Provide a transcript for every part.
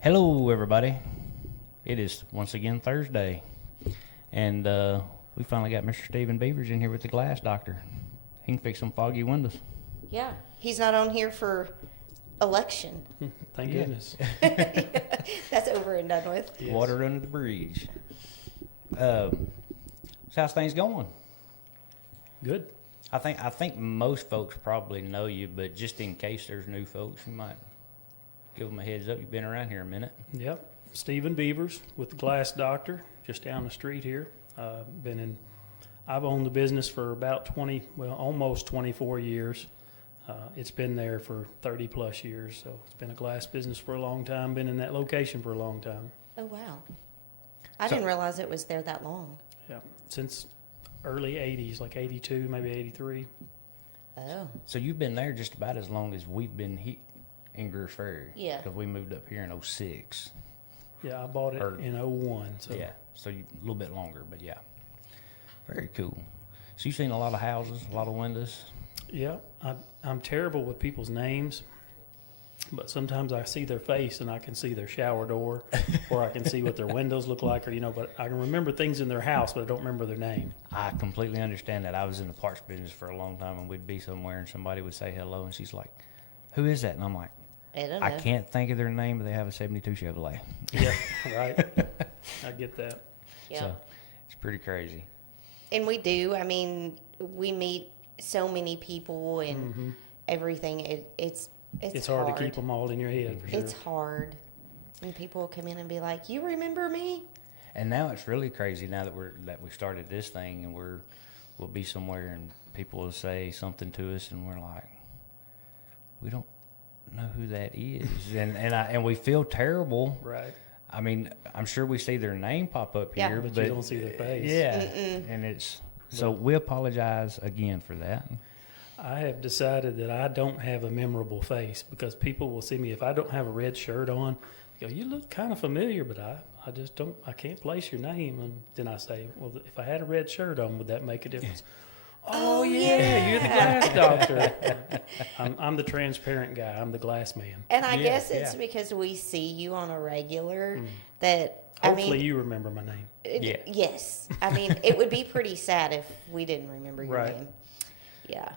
Hello, everybody. It is once again Thursday, and we finally got Mr. Stephen Beavers in here with the glass doctor. He can fix some foggy windows. Yeah, he's not on here for election. Thank Yeah. goodness. That's over and done with. Yes. Water under the bridge. So how's things going? Good. I think most folks probably know you, but just in case there's new folks, you might give them a heads up. You've been around here a minute. Yep. Stephen Beavers with the Glass Doctor, just down the street here. I've owned the business for about almost 24 years. It's been there for 30 plus years, so it's been a glass business for a long time. Been in that location for a long time. Oh, wow. I So- didn't realize it was there that long. Yeah, since early 80s, like 82, maybe 83. Oh, So you've been there just about as long as we've been in Greers Ferry. Yeah. Because we moved up here in '06. Yeah, I bought it Or- in '01. So Yeah, so a little bit longer, but yeah. Very cool. So you've seen a lot of houses, a lot of windows. Yeah, I'm terrible with people's names, but sometimes I see their face and I can see their shower door, or I can see what their windows look like, or but I can remember things in their house, but I don't remember their name. I completely understand that. I was in the parts business for a long time, and we'd be somewhere, and somebody would say hello, and she's like, "Who is that?" And I'm like, I don't know. "I can't think of their name, but they have a '72 Chevrolet." Yeah, right. I get that. Yeah. So it's pretty crazy. And we do. I mean, we meet so many people and everything. It's It's hard to keep them all in your head for sure. It's hard. And people will come in and be like, "You remember me?" And now it's really crazy now that we started this thing, and we'll be somewhere, and people will say something to us, and we're like, we don't know who that is, and we feel terrible. Right. I mean, I'm sure we see their name pop up Yeah. here, But you don't see their face. Yeah, and it's so we apologize again for that. I have decided that I don't have a memorable face because people will see me if I don't have a red shirt on. They go, "You look kind of familiar, but I just don't. I can't place your name." And then I say, "Well, if I had a red shirt on, would that make a difference?" Oh yeah, you're the glass doctor. I'm the transparent guy. I'm the glass man. And I Yeah, guess it's yeah. because we see you on a regular that, Hopefully, I mean, you remember my name. Yeah. yes. I mean, it would be pretty sad if we didn't remember your Right. name. Yeah.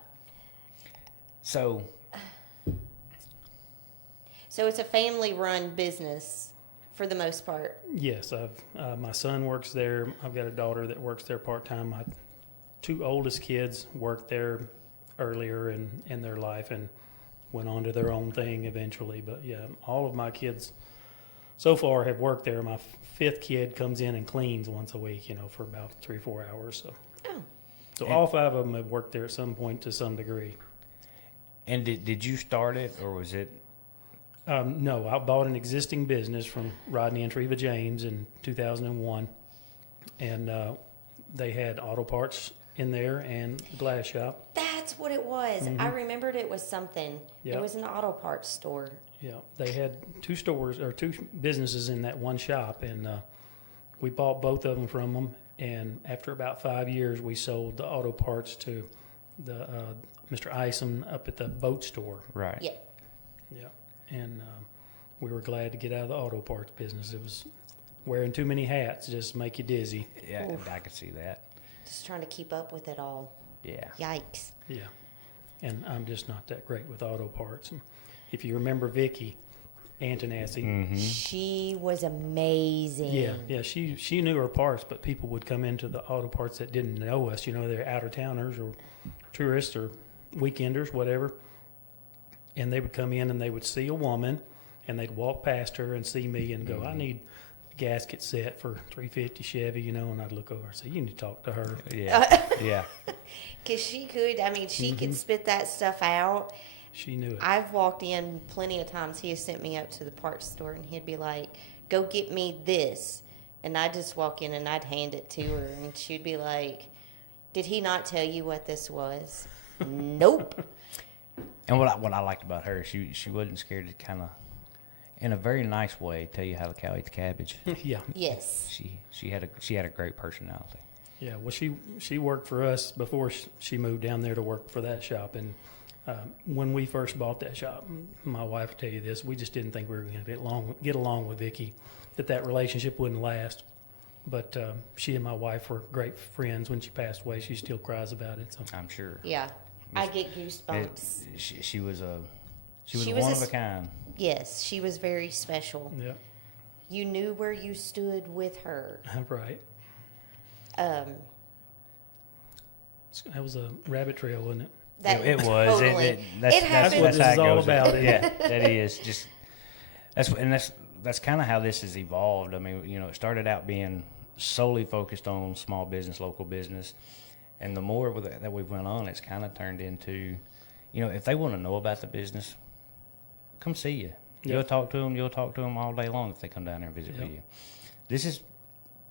So So it's a family-run business for the most part. Yes, my son works there. I've got a daughter that works there part time. My two oldest kids worked there earlier in their life and went on to their own thing eventually. But yeah, all of my kids so far have worked there. My fifth kid comes in and cleans once a week, for about 3-4 hours. Oh, So all five of them have worked there at some point to some degree. and did you start it, or was it? No, I bought an existing business from Rodney and Treva James in 2001, and they had auto parts in there and a glass shop. that's what it was. I remembered it was something. Yeah. It was an auto parts store. Yeah, they had two businesses in that one shop, and we bought both of them from them. And after about 5 years, we sold the auto parts to the Mr. Isom up at the boat store. Right. Yeah. Yeah, and we were glad to get out of the auto parts business. It was wearing too many hats just make you dizzy. Yeah, Oof. I could see that. Just trying to keep up with it all. Yeah. Yikes. Yeah, and I'm just not that great with auto parts. And if you remember Vicky Antonassi, Mm-hmm. She was amazing. yeah, she knew her parts, but people would come into the auto parts that didn't know us. They're out of towners or tourists or weekenders, whatever. And they would come in and they would see a woman, and they'd walk past her and see me and go, "I need a gasket set for 350 Chevy," and I'd look over and say, "You need to talk to her." Yeah. Yeah. Because she Mm-hmm. could spit that stuff out. She knew it. I've walked in plenty of times. He has sent me up to the parts store and he'd be like, "Go get me this." And I'd just walk in and I'd hand it to her and she'd be like, "Did he not tell you what this was?" Nope. And what I liked about her, she wasn't scared to kind of, in a very nice way, tell you how the cow eats cabbage. Yeah. Yes. She had a great personality. Yeah, well, she worked for us before she moved down there to work for that shop, and When we first bought that shop, my wife will tell you this, we just didn't think we were going to get along with Vicky, that relationship wouldn't last. But she and my wife were great friends. When she passed away, she still cries about it. So I'm sure. Yeah. I get goosebumps. She was She one was of a kind. Yes, she was very special. yeah, You knew where you stood with her. right. Um, That was a rabbit trail, wasn't it? that It was. totally. That's It happened. what this how it is all goes. about, isn't Yeah, that is just that's kind of how this has evolved. I mean, it started out being solely focused on small business, local business, and the more that we've went on, it's kind of turned into, if they want to know about the business, come see you. Yep. You'll talk to them. You'll talk to them all day long if they come down there and visit Yep. with you.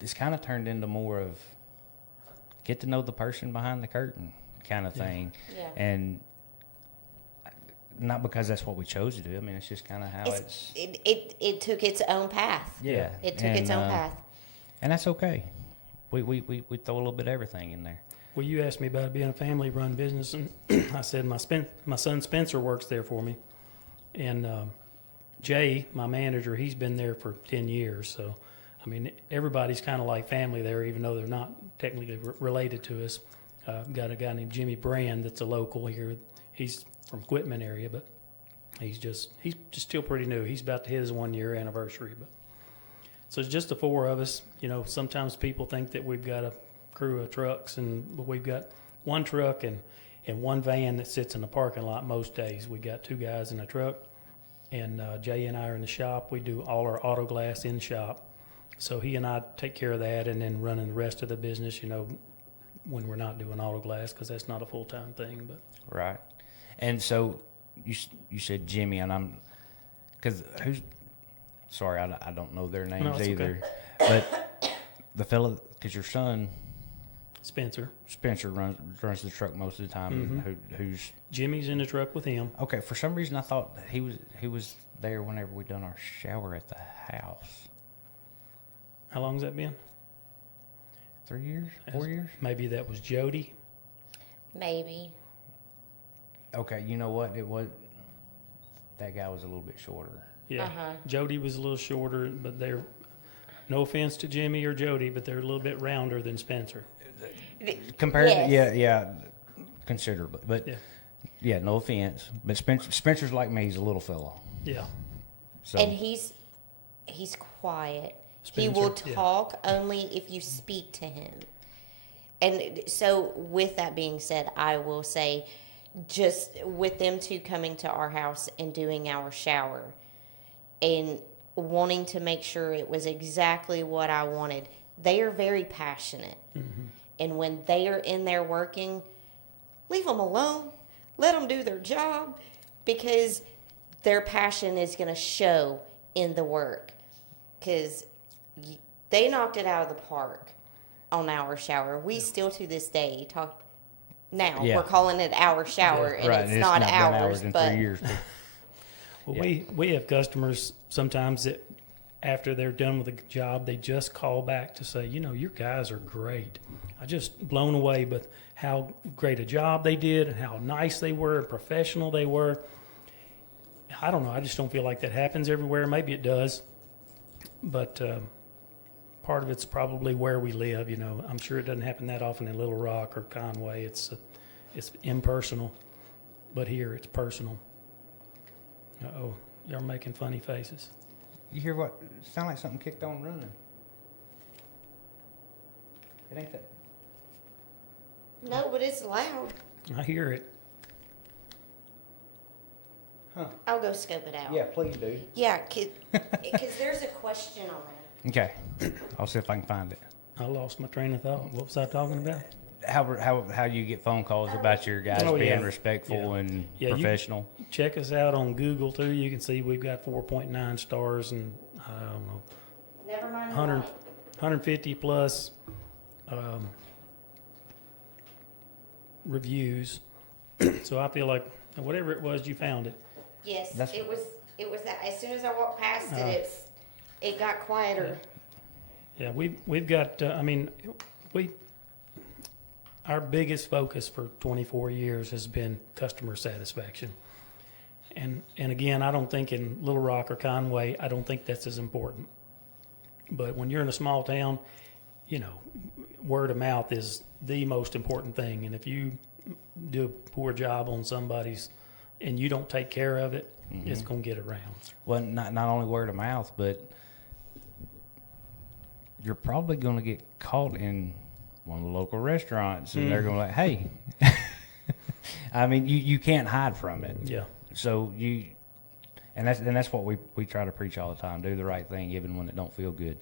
It's kind of turned into more of get to know the person behind the curtain kind of thing. Yeah. And not because that's what we chose to do. I mean, it's just kind of how It took its own path. yeah. It took its own path. And that's okay. We throw a little bit of everything in there. Well, you asked me about it being a family-run business, and I said my son Spencer works there for me, and Jay, my manager, he's been there for 10 years. So, I mean, everybody's kind of like family there, even though they're not technically related to us. Got a guy named Jimmy Brand that's a local here. He's from Quitman area, but he's just still pretty new. He's about to hit his 1-year anniversary, but so it's just the four of us. Sometimes people think that we've got a crew of trucks, but we've got one truck and one van that sits in the parking lot most days. We got 2 guys in a truck, and Jay and I are in the shop. We do all our auto glass in shop, so he and I take care of that, and then running the rest of the business. When we're not doing auto glass, because that's not a full-time thing. But Right. And so you said Jimmy, and sorry, I don't know their names it's either. But the fella, because your son Spencer, runs the truck most of the time. Who's Jimmy's in the truck with him. okay? For some reason, I thought he was there whenever we done our shower at the house. How long's that been? 3 years, 4 years. Maybe that was Jody. Maybe. Okay, you know what? That guy was a little bit shorter. Yeah, Uh-huh. Jody was a little shorter, but they're, no offense to Jimmy or Jody, but they're a little bit rounder than Spencer. Compared Yes. to, yeah, considerably. But Yeah. yeah, no offense. But Spencer's like me. He's a little fellow. Yeah, So And he's quiet. He Spencer, will yeah. talk only if you speak to him. And so, with that being said, I will say, just with them two coming to our house and doing our shower and wanting to make sure it was exactly what I wanted, they are very passionate. And when they are in there working, leave them alone. Let them do their job, because their passion is going to show in the work. Because they knocked it out of the park on our shower. We still to this day talk. Now Yeah. we're calling it our shower, and right, it's and not been ours. in But 3 years. well, Yeah. we have customers sometimes that after they're done with the job, they just call back to say, your guys are great. I just blown away with how great a job they did and how nice they were and professional they were. I don't know. I just don't feel like that happens everywhere. Maybe it does, but part of it's probably where we live. I'm sure it doesn't happen that often in Little Rock or Conway. It's impersonal, but here it's personal. Uh-oh, y'all making funny faces. You hear what? Sound like something kicked on running. It ain't that. no, but it's loud. I hear it. Huh? I'll go scope it out. Yeah, please do. Yeah, because there's a question on it. Okay, I'll see if I can find it. I lost my train of thought. What was I talking about? How you get phone calls about your guys Oh, being yeah. respectful Yeah. and Yeah, professional? Check us out on Google too. You can see we've got 4.9 stars and I don't know, Never mind. 100, 150 plus reviews. So I feel like whatever it was, you found it. Yes, That's- it was that. As soon as I walked past it got quieter. Yeah, we've got. I our biggest focus for 24 years has been customer satisfaction. And again, I don't think in Little Rock or Conway, I don't think that's as important. But when you're in a small town, you know, word of mouth is the most important thing. And if you do a poor job on somebody's and you don't take care of it, it's going to get around. Well, not only word of mouth, but you're probably going to get caught in one of the local restaurants, and they're going to be like, hey. I mean, you can't hide from it. Yeah. So and that's what we try to preach all the time: do the right thing, even when it don't feel good,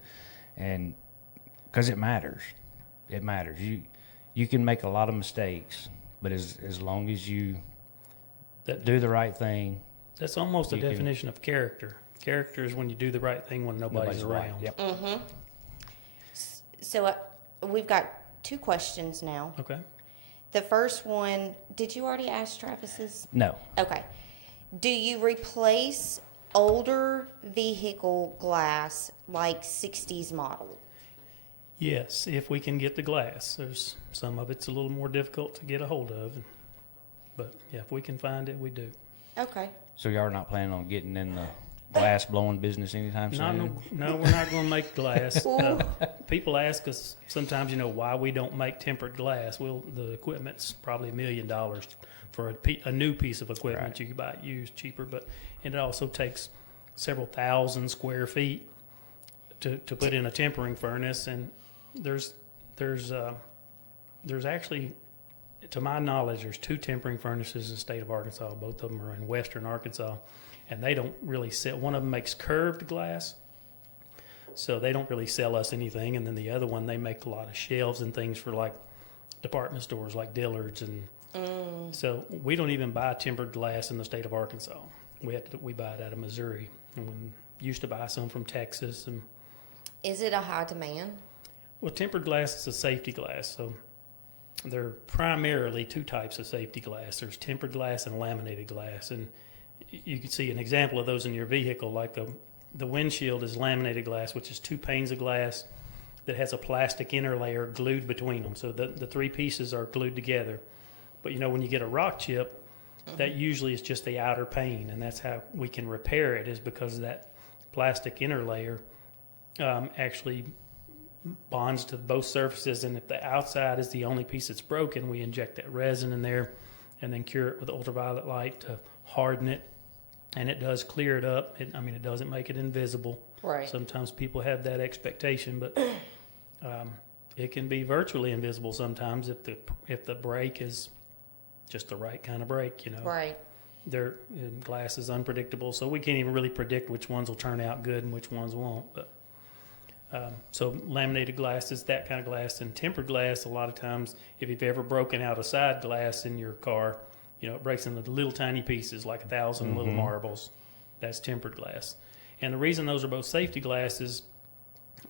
and because it matters. It matters. You can make a lot of mistakes, but as long as you do the right thing. That's almost a definition of character. Character is when you do the right thing when nobody's around. Yep. Mm-hmm. So we've got 2 questions now. Okay. The first one, did you already ask Travis's? No. Okay. Do you replace older vehicle glass like 60s model? Yes, if we can get the glass. There's some of it's a little more difficult to get a hold of, but yeah, if we can find it, we do. Okay. So y'all are not planning on getting in the glass blowing business anytime soon? No, we're not going to make glass. People ask us sometimes, why we don't make tempered glass. Well, the equipment's probably $1 million for a new piece of equipment. Right. You can buy it used cheaper, and it also takes several thousand square feet to put in a tempering furnace. And there's actually, to my knowledge, there's 2 tempering furnaces in the state of Arkansas. Both of them are in western Arkansas, and they don't really sell. One of them makes curved glass, so they don't really sell us anything. And then the other one, they make a lot of shelves and things for like department stores like Dillard's, and so we don't even buy tempered glass in the state of Arkansas. We buy it out of Missouri, and we used to buy some from Texas. And Is it a high demand? well, tempered glass is a safety glass, so there are primarily 2 types of safety glass. There's tempered glass and laminated glass, and you can see an example of those in your vehicle. Like the windshield is laminated glass, which is 2 panes of glass that has a plastic inner layer glued between them. So the 3 pieces are glued together. But when you get a rock chip, that usually is just the outer pane, and that's how we can repair it, is because that plastic inner layer actually bonds to both surfaces, and if the outside is the only piece that's broken, we inject that resin in there and then cure it with ultraviolet light to harden it, and it does clear it up. It doesn't make it invisible. Right. Sometimes people have that expectation, but it can be virtually invisible sometimes if the break is just the right kind of break. Right. Glass is unpredictable, so we can't even really predict which ones will turn out good and which ones won't. But so laminated glass is that kind of glass, and tempered glass, a lot of times, if you've ever broken out a side glass in your car, it breaks into little tiny pieces, like 1,000 little marbles. That's tempered glass. And the reason those are both safety glass is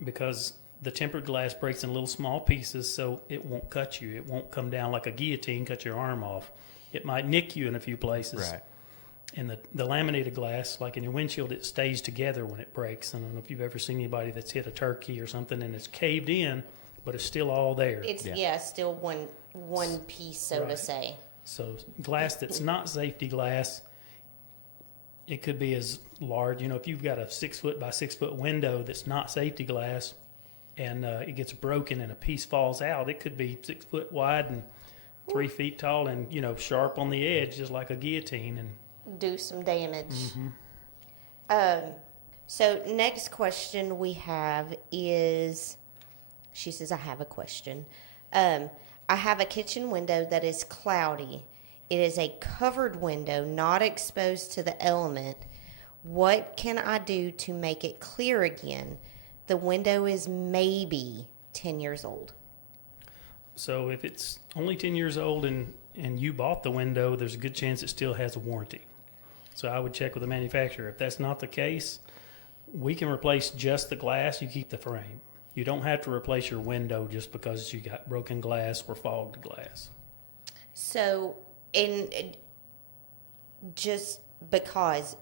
because the tempered glass breaks in little small pieces, so it won't cut you. It won't come down like a guillotine, cut your arm off. It might nick you in a few places. Right. And the laminated glass, like in your windshield, it stays together when it breaks. I don't know if you've ever seen anybody that's hit a turkey or something and it's caved in, but it's still all there. It's still one piece, so to say. So glass that's not safety glass, it could be as large. If you've got a 6 foot by 6 foot window that's not safety glass, and it gets broken and a piece falls out, it could be 6 foot wide and 3 feet tall, and sharp on the edge, just like a guillotine, and do some damage. So next question we have is, she says, I have a question. I have a kitchen window that is cloudy. It is a covered window, not exposed to the element. What can I do to make it clear again? The window is maybe 10 years old. So if it's only 10 years old and you bought the window, there's a good chance it still has a warranty. So I would check with the manufacturer. If that's not the case, we can replace just the glass. You keep the frame. You don't have to replace your window just because you got broken glass or fogged glass. So, just because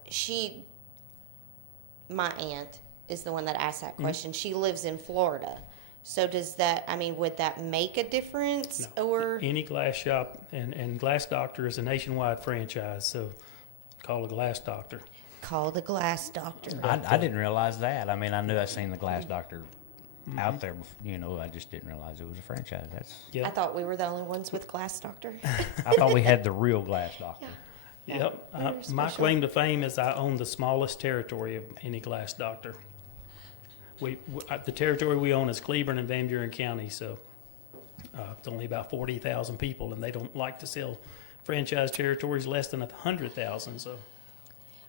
my aunt is the one that asked that question. She lives in Florida. So does that, I mean, would that make a difference? No. Or, Any glass shop, and Glass Doctor is a nationwide franchise, so call a Glass Doctor. call the glass doctor. I didn't realize that. I mean, I knew I seen the Glass Doctor out there, you know, I just didn't realize it was a franchise. That's, Yep. I thought we were the only ones with glass doctor. I thought we had the real Glass Doctor. Yep. They're My special. claim to fame is I own the smallest territory of any Glass Doctor. The territory we own is Cleburne and Van Buren County, so it's only about 40,000 people, and they don't like to sell franchise territories less than 100,000. So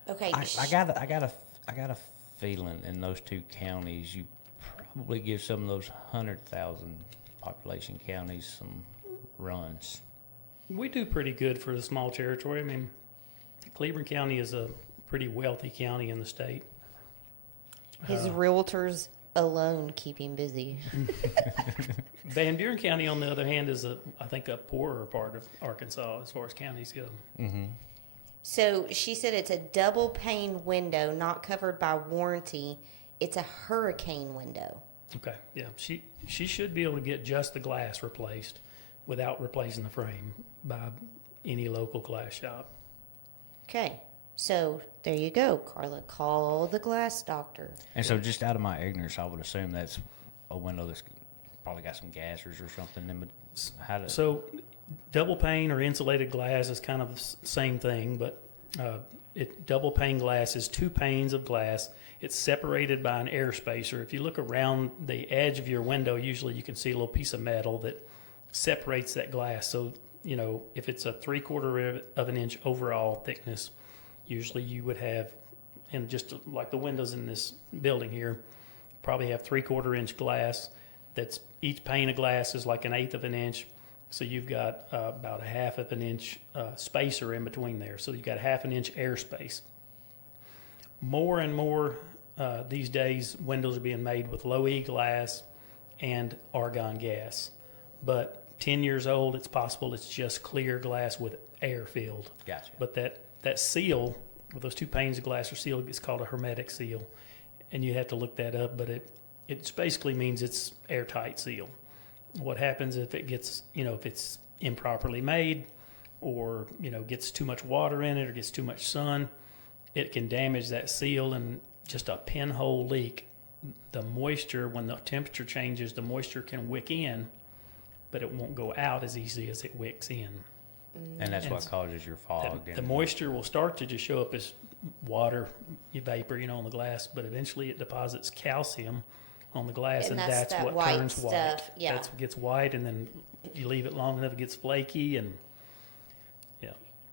Okay. I got a feeling in those two counties, you probably give some of those 100,000 population counties some runs. we do pretty good for the small territory. I mean, Cleburne County is a pretty wealthy county in the state. His realtors alone keep him busy. Van Buren County, on the other hand, is I think a poorer part of Arkansas as far as counties go. Mm-hmm. So she said it's a double pane window, not covered by warranty. It's a hurricane window. Okay, yeah, she should be able to get just the glass replaced without replacing the frame by any local glass shop. Okay. So there you go, Carla. Call the glass doctor. And so, just out of my ignorance, I would assume that's a window that's probably got some gassers or something. Then, but how does So, double pane or insulated glass is kind of the same thing, but double pane glass is two panes of glass. It's separated by an air spacer. If you look around the edge of your window, usually you can see a little piece of metal that separates that glass. So, you know, if it's a 3/4 of an inch overall thickness, usually you would have, and just like the windows in this building here, probably have 3/4 inch glass. That's each pane of glass is like 1/8 of an inch. So you've got about 1/2 of an inch spacer in between there. So you've got 1/2 an inch airspace. More and more these days, windows are being made with low E glass and argon gas. But 10 years old, it's possible it's just clear glass with air filled. Gotcha. But that seal, with those two panes of glass are sealed, it's called a hermetic seal. And you have to look that up, but it basically means it's airtight seal. What happens if it gets, if it's improperly made or, gets too much water in it or gets too much sun, it can damage that seal, and just a pinhole leak. The moisture, when the temperature changes, the moisture can wick in, but it won't go out as easy as it wicks in. And that's And what causes your fog. The moisture will start to just show up as water vapor, on the glass, but eventually it deposits calcium on the glass, And and that's that's that what white turns white. stuff, yeah. That's what gets white, and then you leave it long enough, it gets flaky, and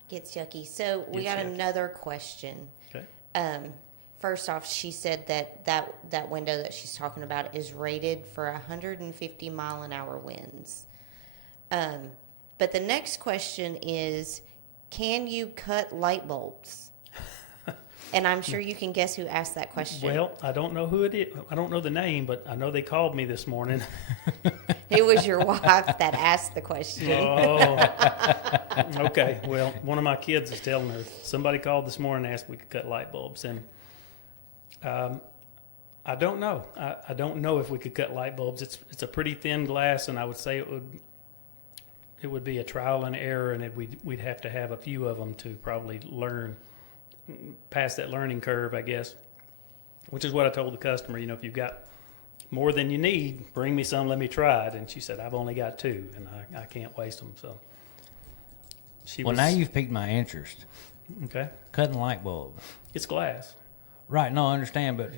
Gets yucky. So we Gets got yucky. another question. okay. First off, she said that window that she's talking about is rated for 150 mile an hour winds. But the next question is, can you cut light bulbs? And I'm sure you can guess who asked that question. Well, I don't know who it is. I don't know the name, but I know they called me this morning. It was your wife that asked the question. Oh, okay. Well, one of my kids is telling her somebody called this morning and asked if we could cut light bulbs, and I don't know. I don't know if we could cut light bulbs. It's a pretty thin glass, and I would say it would be a trial and error, and we'd have to have a few of them to probably pass that learning curve, I guess. Which is what I told the customer. If you've got more than you need, bring me some, let me try it. And she said, I've only got 2, and I can't waste them. So now you've piqued my interest. Okay. Cutting light bulb. It's glass. Right, no, I understand, but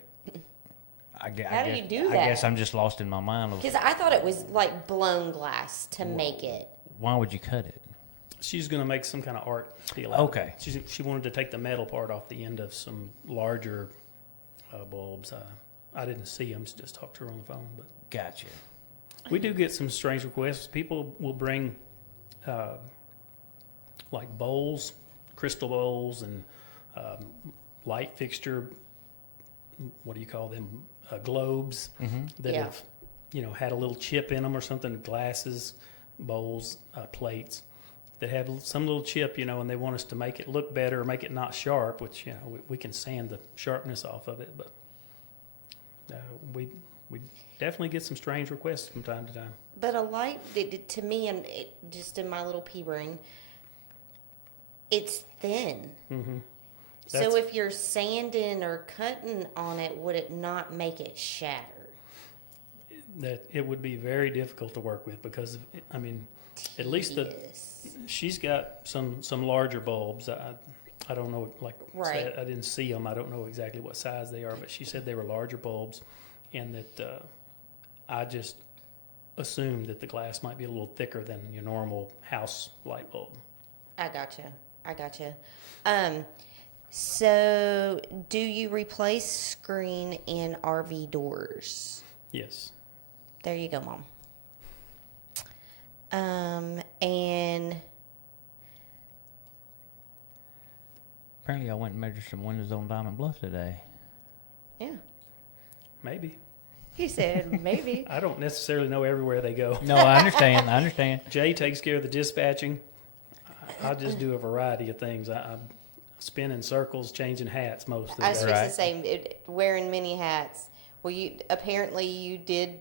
How do you do I that? guess I'm just lost in my mind. Because I thought it was like blown glass to make it. Why would you cut it? She's going to make some kind of art deal out Okay. of it. She wanted to take the metal part off the end of some larger bulbs. I didn't see them, just talked to her on the phone. But Gotcha. we do get some strange requests. People will bring like bowls, crystal bowls, and light fixture, what do you call them, globes that Yeah. have, had a little chip in them or something, glasses, bowls, plates that have some little chip, and they want us to make it look better or make it not sharp, which, we can sand the sharpness off of it, but we definitely get some strange requests from time to time. But a light, to me, and just in my little pea brain, it's thin. Mm-hmm. So if you're sanding or cutting on it, would it not make it shatter? That it would be very difficult to work with because, I mean, at least Yes. she's got some larger bulbs. I don't know, like Right. I didn't see them. I don't know exactly what size they are, but she said they were larger bulbs, and that I just assumed that the glass might be a little thicker than your normal house light bulb. I gotcha. So do you replace screen in RV doors? Yes. There you go, Mom. And Apparently, I went and measured some windows on Diamond Bluff today. yeah, Maybe. he said maybe. I don't necessarily know everywhere they go. No, I understand. Jay takes care of the dispatching. I just do a variety of things. I spin in circles, changing hats most of the I was day. supposed Right. to say wearing many hats. Well, you did.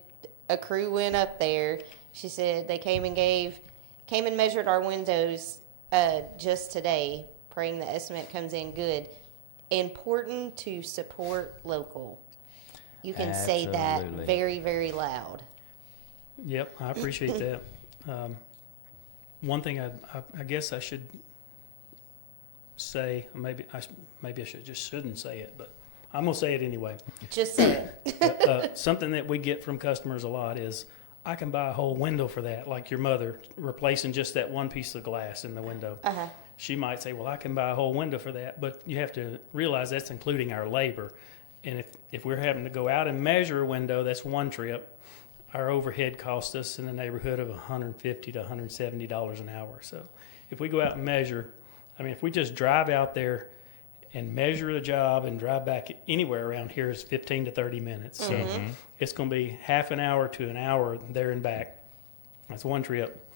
A crew went up there. She said they came and measured our windows just today, praying the estimate comes in good. Important to support local. You can say that Absolutely. very, very loud. Yep, I appreciate that. One thing I guess I should say, maybe I shouldn't say it, but I'm gonna say it anyway. Just say it. Something that we get from customers a lot is, I can buy a whole window for that, like your mother replacing just that one piece of glass in the window. Uh-huh. She might say, well, I can buy a whole window for that, but you have to realize that's including our labor. And if we're having to go out and measure a window, that's one trip. Our overhead costs us in the neighborhood of $150 to $170 an hour. So if we go out and measure, I mean, if we just drive out there and measure the job and drive back anywhere around here is 15 to 30 minutes. So it's going to be half an hour to an hour there and back. That's one trip.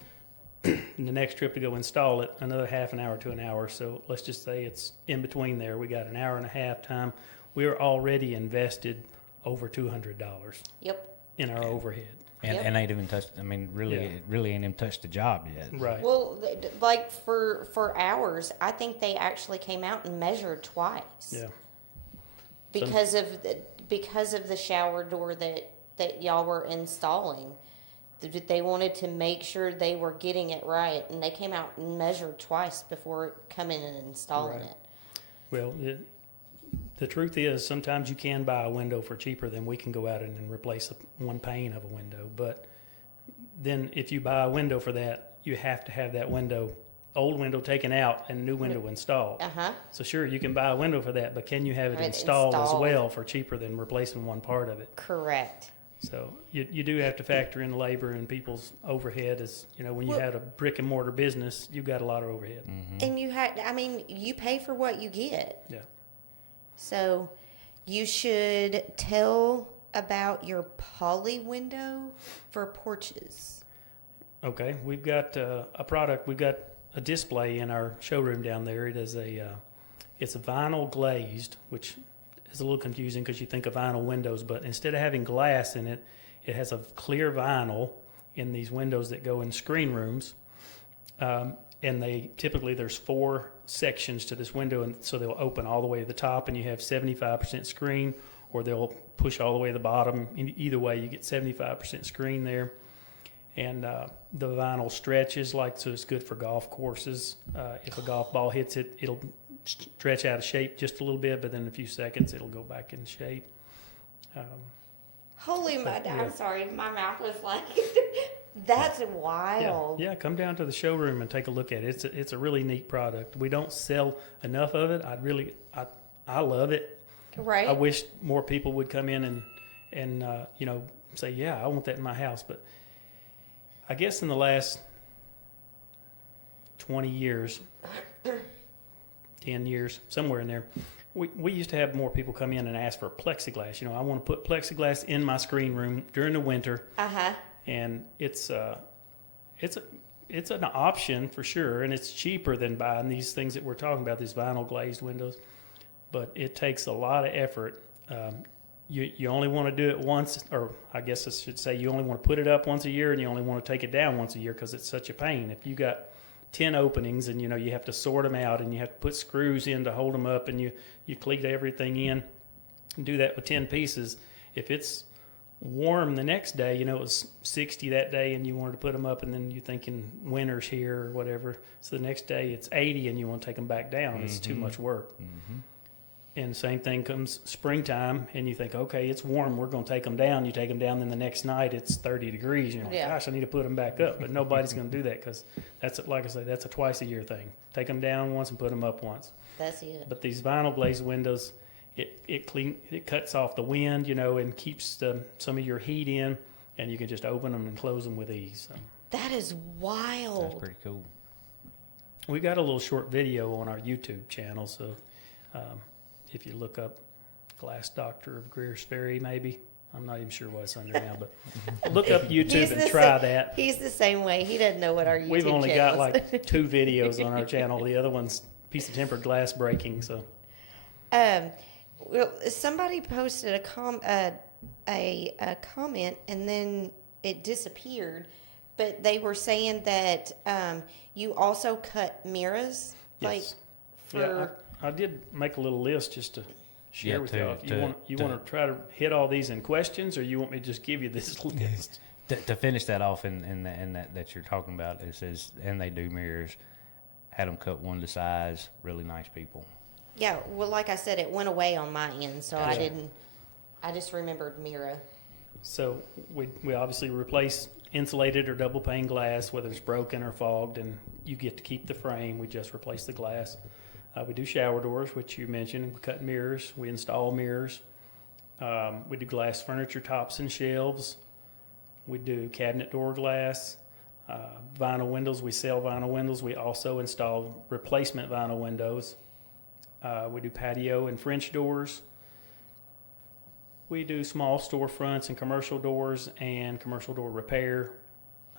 And the next trip to go install it, another half an hour to an hour. So let's just say it's in between there. We got an hour and a half time. We're already invested over $200 Yep. in our overhead. And, Yep. and ain't even touched. I mean, really, Yeah. it really ain't even touched the job yet. Right. Well, like for ours, I think they actually came out and measured twice. Yeah. Because of the shower door that y'all were installing. They wanted to make sure they were getting it right, and they came out and measured twice before coming and installing Right. it. Well, the truth is, sometimes you can buy a window for cheaper than we can go out and replace one pane of a window. But then if you buy a window for that, you have to have that old window taken out and new window installed. Uh-huh. So sure, you can buy a window for that, but can you have it Have it installed as installed. well for cheaper than replacing one part of it? Correct. So you do have to factor in labor and people's overhead. As you know, when you Well- had a brick and mortar business, you've got a lot of overhead. And you pay for what you get. Yeah. So you should tell about your poly window for porches. Okay, we've got a product. We've got a display in our showroom down there. It is it's a vinyl glazed, which is a little confusing because you think of vinyl windows, but instead of having glass in it, it has a clear vinyl in these windows that go in screen rooms. And there's 4 sections to this window, and so they'll open all the way to the top, and you have 75% screen, or they'll push all the way to the bottom. Either way, you get 75% screen there. And the vinyl stretches, so it's good for golf courses. If a golf ball hits it, it'll stretch out of shape just a little bit, but then in a few seconds, it'll go back in shape. I'm sorry, my mouth was like, that's wild. Yeah, come down to the showroom and take a look at it. It's a really neat product. We don't sell enough of it. I love it. Right? I wish more people would come in and say, yeah, I want that in my house. But I guess in the last 20 years, 10 years, somewhere in there, we used to have more people come in and ask for plexiglass. I want to put plexiglass in my screen room during the winter. Uh-huh. And it's an option for sure, and it's cheaper than buying these things that we're talking about, these vinyl glazed windows. But it takes a lot of effort you only want to do it once, or I guess I should say you only want to put it up once a year, and you only want to take it down once a year because it's such a pain. If you got 10 openings and you have to sort them out and you have to put screws in to hold them up and you cleat everything in and do that with 10 pieces. If it's warm the next day, it was 60 that day and you wanted to put them up, and then you're thinking winter's here or whatever. So the next day it's 80 and you want to take them back down. It's too much work. And same thing comes springtime, and you think, okay, it's warm, we're going to take them down. You take them down, then the next night it's 30 degrees. You're like, gosh, I need to put them back up. But nobody's going to do that because that's, like I say, that's a twice a year thing. Take them down once and put them up once. That's it. But these vinyl glazed windows, it cuts off the wind, and keeps some of your heat in, and you can just open them and close them with ease. So. That is wild. That's pretty cool. We got a little short video on our YouTube channel, so if you look up Glass Doctor of Greer's Ferry, maybe. I'm not even sure what it's under now, but look up YouTube and try that. He's the same way. He doesn't know what our YouTube We've only got channel is. like 2 videos on our channel. The other one's a piece of tempered glass breaking. So, Well, somebody posted a comment and then it disappeared, but they were saying that you also cut mirrors, like yes. for. Yeah, I did make a little list just to share Yeah, with y'all. You want to try to hit all these in questions, or you want me to just give you this list? To finish that off in that you're talking about, it says, and they do mirrors, had them cut one to size, really nice people. Yeah, well, like I said, it went away on my end, so I Gotcha. didn't. I just remembered Mira. So we obviously replace insulated or double pane glass, whether it's broken or fogged, and you get to keep the frame. We just replace the glass. We do shower doors, which you mentioned. We cut mirrors. We install mirrors. We do glass furniture tops and shelves. We do cabinet door glass. Vinyl windows. We sell vinyl windows. We also install replacement vinyl windows. We do patio and French doors. We do small storefronts and commercial doors and commercial door repair.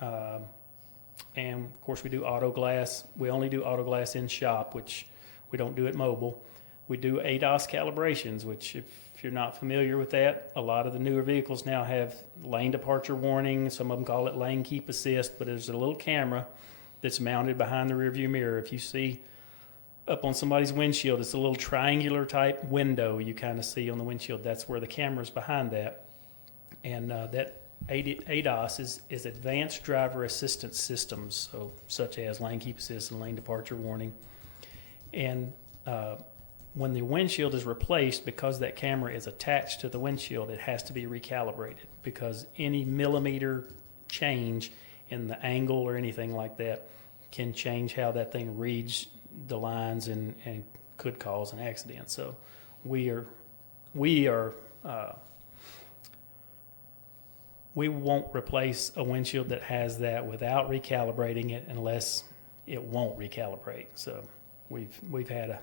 And of course we do auto glass. We only do auto glass in shop, which we don't do at mobile. We do ADAS calibrations, which if you're not familiar with that, a lot of the newer vehicles now have lane departure warning. Some of them call it lane keep assist, but there's a little camera that's mounted behind the rearview mirror. If you see up on somebody's windshield, it's a little triangular type window you kind of see on the windshield. That's where the camera's behind that. And that ADAS is Advanced Driver Assistance Systems, so such as lane keep assist and lane departure warning. And when the windshield is replaced, because that camera is attached to the windshield, it has to be recalibrated, because any millimeter change in the angle or anything like that can change how that thing reads the lines and could cause an accident. So we won't replace a windshield that has that without recalibrating it unless it won't recalibrate. So we had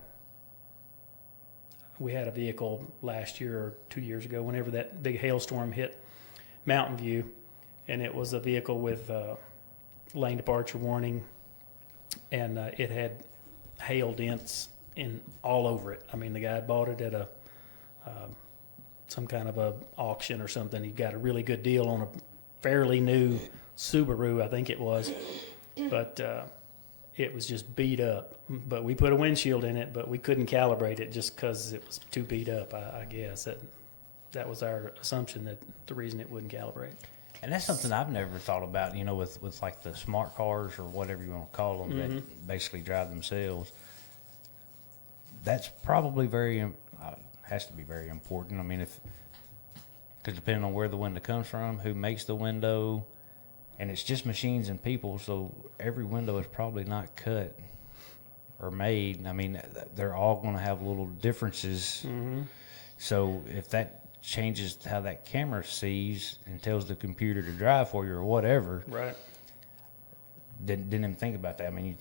a vehicle last year or 2 years ago, whenever that big hailstorm hit Mountain View, and it was a vehicle with lane departure warning, and it had hail dents in all over it. I mean, the guy bought it at a some kind of a auction or something. He got a really good deal on a fairly new Subaru, I think it was, but it was just beat up. But we put a windshield in it, but we couldn't calibrate it just because it was too beat up. I guess that was our assumption, that the reason it wouldn't calibrate. And that's something I've never thought about, with like the smart cars or whatever you want to call them, that basically drive themselves. That's probably has to be very important. I mean, because depending on where the window comes from, who makes the window, and it's just machines and people, so every window is probably not cut or made. I mean, they're all going to have little differences. So if that changes how that camera sees and tells the computer to drive for you or whatever, Right. Didn't even think about that. I mean,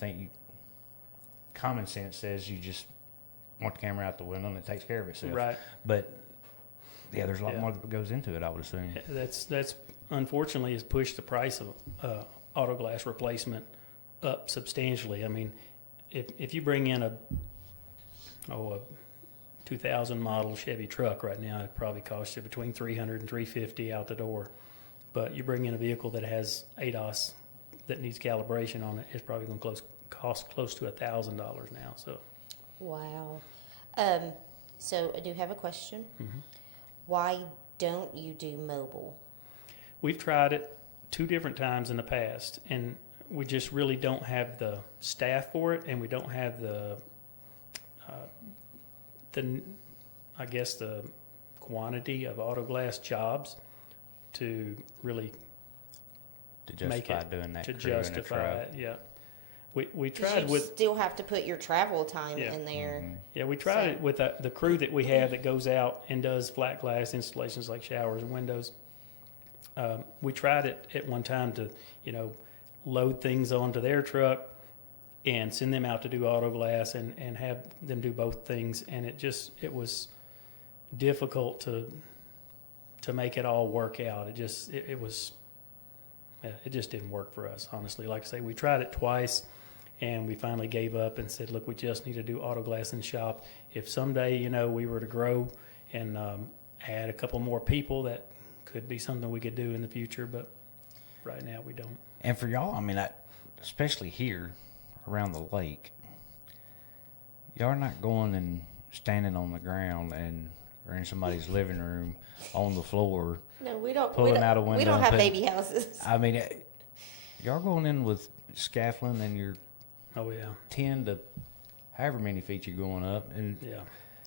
common sense says you just want the camera out the window and it takes care of itself. Right. But yeah, there's a lot more that goes into it, I would assume. That's unfortunately has pushed the price of auto glass replacement up substantially. I mean, if you bring in a 2000 model Chevy truck right now, it probably costs you between $300 and $350 out the door. But you bring in a vehicle that has ADAS that needs calibration on it, it's probably going to cost close to $1,000 now. So, Wow. So I do have a question. mm-hmm. Why don't you do mobile? We've tried it 2 different times in the past, and we just really don't have the staff for it, and we don't have the I guess the quantity of auto glass jobs to really To make justify it doing that to crew in a justify truck. it. Yeah, we 'Cause tried you with still have to put your travel time Yeah. in there. Mhm. yeah we tried So- it with the crew that we have that goes out and does flat glass installations like showers and windows. We tried it at one time to load things onto their truck and send them out to do auto glass and have them do both things, and it was difficult to make it all work out. It just didn't work for us, honestly. Like I say, we tried it twice and we finally gave up and said, look, we just need to do auto glass in shop. If someday we were to grow and add a couple more people, that could be something we could do in the future, but right now we don't. And for y'all, I mean, especially here around the lake, y'all are not going and standing on the ground or in somebody's living room on the floor. No, we don't. Pulling we don't, out a window We don't and have putting- baby houses. I mean, y'all going in with scaffolding and you're Oh, yeah. 10 to however many feet you're going up, and Yeah.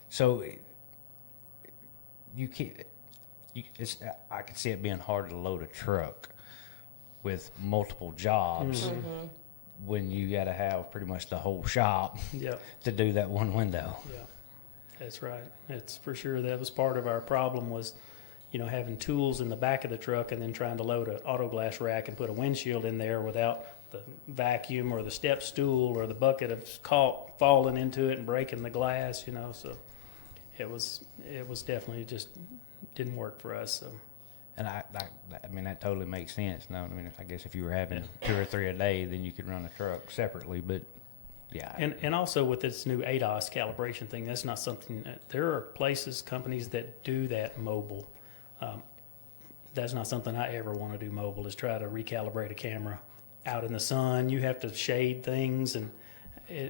so you can't. I can see it being hard to load a truck with multiple jobs Mm-hmm. when you got to have pretty much the whole shop Yeah. to do that one window. Yeah, that's right. It's for sure that was part of our problem was, having tools in the back of the truck and then trying to load an auto glass rack and put a windshield in there without the vacuum or the step stool or the bucket of caulk falling into it and breaking the glass. So it was definitely just didn't work for us. So And I mean, that totally makes sense. No, I mean, I guess if you were having 2 or 3 a day, then you could run a truck separately. But yeah, and also with this new ADAS calibration thing, that's not something. There are companies that do that mobile. That's not something I ever want to do mobile, is try to recalibrate a camera out in the sun. You have to shade things, and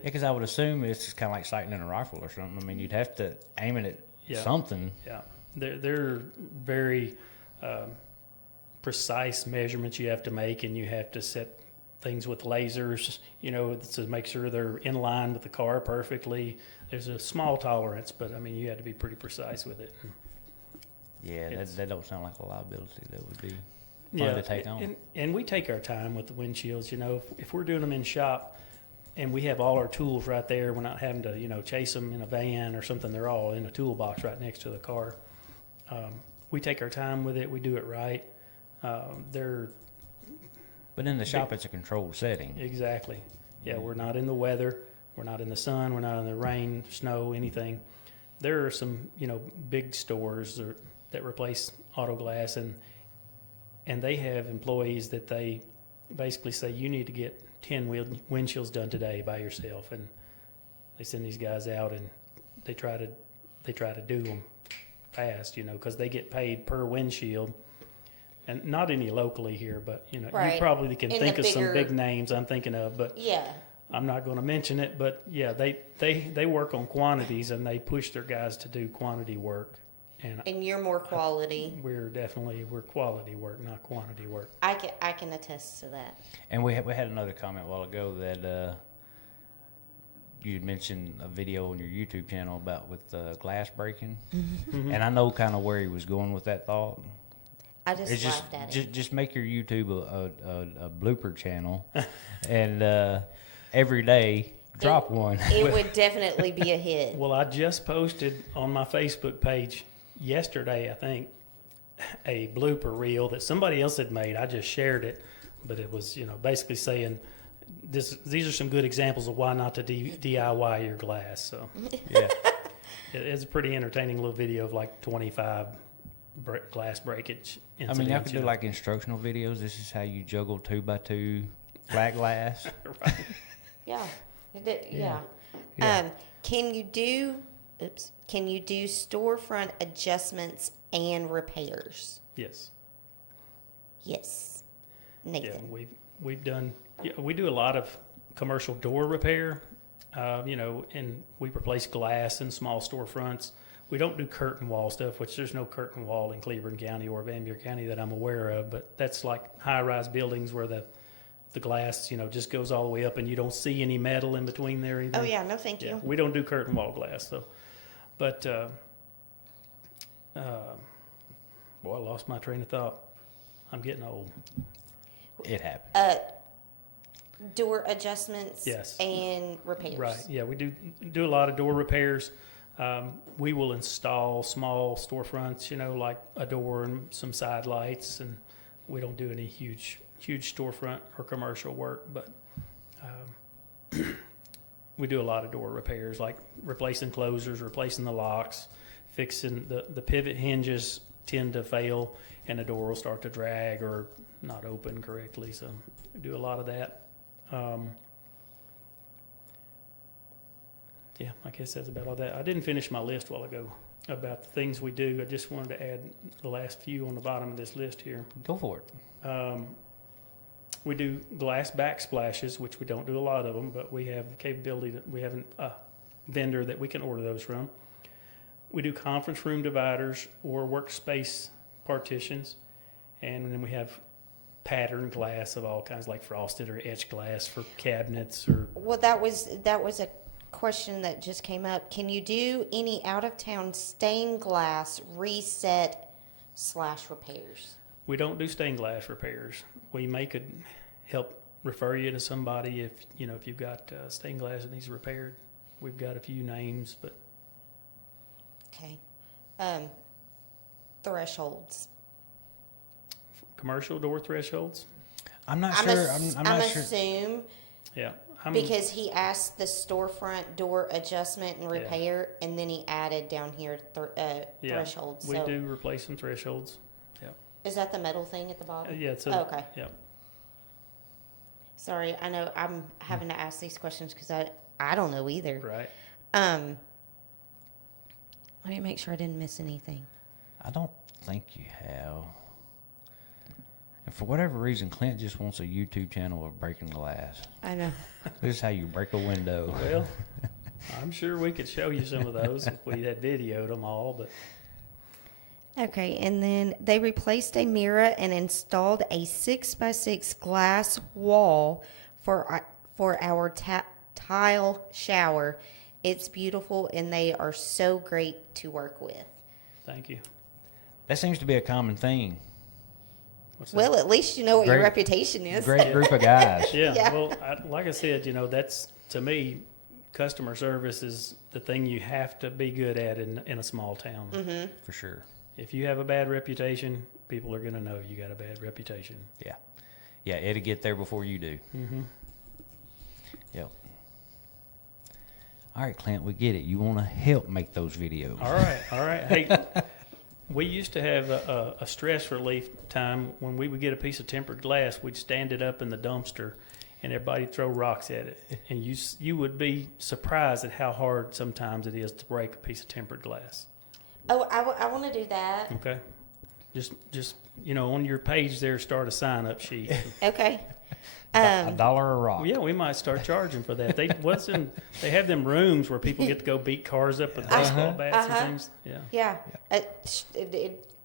because I would assume it's kind of like sighting in a rifle or something. I mean, you'd have to aim it at something. yeah, they're very precise measurements you have to make, and you have to set things with lasers, to make sure they're in line with the car perfectly. There's a small tolerance, but I mean, you have to be pretty precise with it. Yeah, It's- that don't sound like a liability. That would be fun to take on. And we take our time with the windshields. If we're doing them in shop and we have all our tools right there, we're not having to chase them in a van or something. They're all in a toolbox right next to the car. We take our time with it. We do it right. They're But in the shop, it's a controlled setting. exactly. Yeah, we're not in the weather. We're not in the sun. We're not in the rain, snow, anything. There are some big stores that replace auto glass, and they have employees that they basically say, you need to get 10 windshields done today by yourself, and they send these guys out and they try to do them fast, because they get paid per windshield, and not any locally here, but Right. you probably can In think the of some bigger- big names I'm thinking of, but Yeah. I'm not going to mention it. But yeah, they work on quantities, and they push their guys to do quantity work, and And you're more quality. we're quality work, not quantity work. I can attest to that. And we had another comment a while ago that you had mentioned a video on your YouTube channel about with glass breaking, Mm-hmm. and I know kind of where he was going with that thought. I just It's laughed at it. just make your YouTube a blooper channel, and every day drop one. It would definitely be a hit. Well, I just posted on my Facebook page yesterday, I think, a blooper reel that somebody else had made. I just shared it, but it was, basically saying these are some good examples of why not to DIY your glass. So Yeah, it's a pretty entertaining little video of like 25 glass breakage I incidents. mean, y'all could do like instructional videos. This is how you juggle 2x2 flat glass. Yeah. Yeah. Yeah. Can you do oops, can you do storefront adjustments and repairs? Yes. Yes. Yeah, Nathan. we've done. Yeah, we do a lot of commercial door repair. And we replace glass in small storefronts. We don't do curtain wall stuff, which there's no curtain wall in Cleveland County or Van Buren County that I'm aware of. But that's like high-rise buildings where the glass, just goes all the way up and you don't see any metal in between there either. Oh, yeah, no, thank Yeah, you. we don't do curtain wall glass, though. But, boy, I lost my train of thought. I'm getting old. It happened. Door adjustments Yes. and repairs. Right. Yeah, we do a lot of door repairs. We will install small storefronts, like a door and some side lights, and we don't do any huge storefront or commercial work, but we do a lot of door repairs, like replacing closers, replacing the locks, fixing the pivot hinges tend to fail, and the door will start to drag or not open correctly. So we do a lot of that. Yeah, I guess that's about all that. I didn't finish my list a while ago about the things we do. I just wanted to add the last few on the bottom of this list here. Go for it. We do glass backsplashes, which we don't do a lot of them, but we have the capability that we have a vendor that we can order those from. We do conference room dividers or workspace partitions, and then we have patterned glass of all kinds, like frosted or etched glass for cabinets or. Well, that was a question that just came up. Can you do any out of town stained glass reset / repairs? We don't do stained glass repairs. We could help refer you to somebody if you've got stained glass that needs repaired. We've got a few names, but Okay. Thresholds. commercial door thresholds. I'm not sure. I'm not sure. assume Yeah, because he asked the storefront door adjustment and repair, and then he added down here thresholds. we So do replace some thresholds. is that the metal thing at the bottom? Yeah, it's Okay. Yeah, Sorry, I know I'm having to ask these questions because I don't know either. right. Let me make sure I didn't miss anything. I don't think you have. And for whatever reason, Clint just wants a YouTube channel of breaking glass. I know. This is how you break a window. Well, I'm sure we could show you some of those if we had videoed them all, but Okay, and then they replaced a mirror and installed a 6x6 glass wall for our tile shower. It's beautiful, and they are so great to work with. thank you. That seems to be a common thing. What's that? Well, at least you know what your Great- reputation is. Great group of guys. Yeah, Yeah. well, like I said, that's, to me, customer service is the thing you have to be good at in a small town. Mm-hmm. For sure. If you have a bad reputation, people are going to know you got a bad reputation. Yeah. Yeah, it'll get there before you do. Mm-hmm. Yep. All right, Clint, we get it. You want to help make those videos. All right. Hey, we used to have a stress relief time when we would get a piece of tempered glass. We'd stand it up in the dumpster, and everybody'd throw rocks at it. And you would be surprised at how hard sometimes it is to break a piece of tempered glass. Oh, I want to do that. Okay, just on your page there, start a sign up sheet. Okay. $1 a rock. Well, yeah, we might start charging for that. They have them rooms where people get to go beat cars up with baseball bats and things. Yeah. Yeah.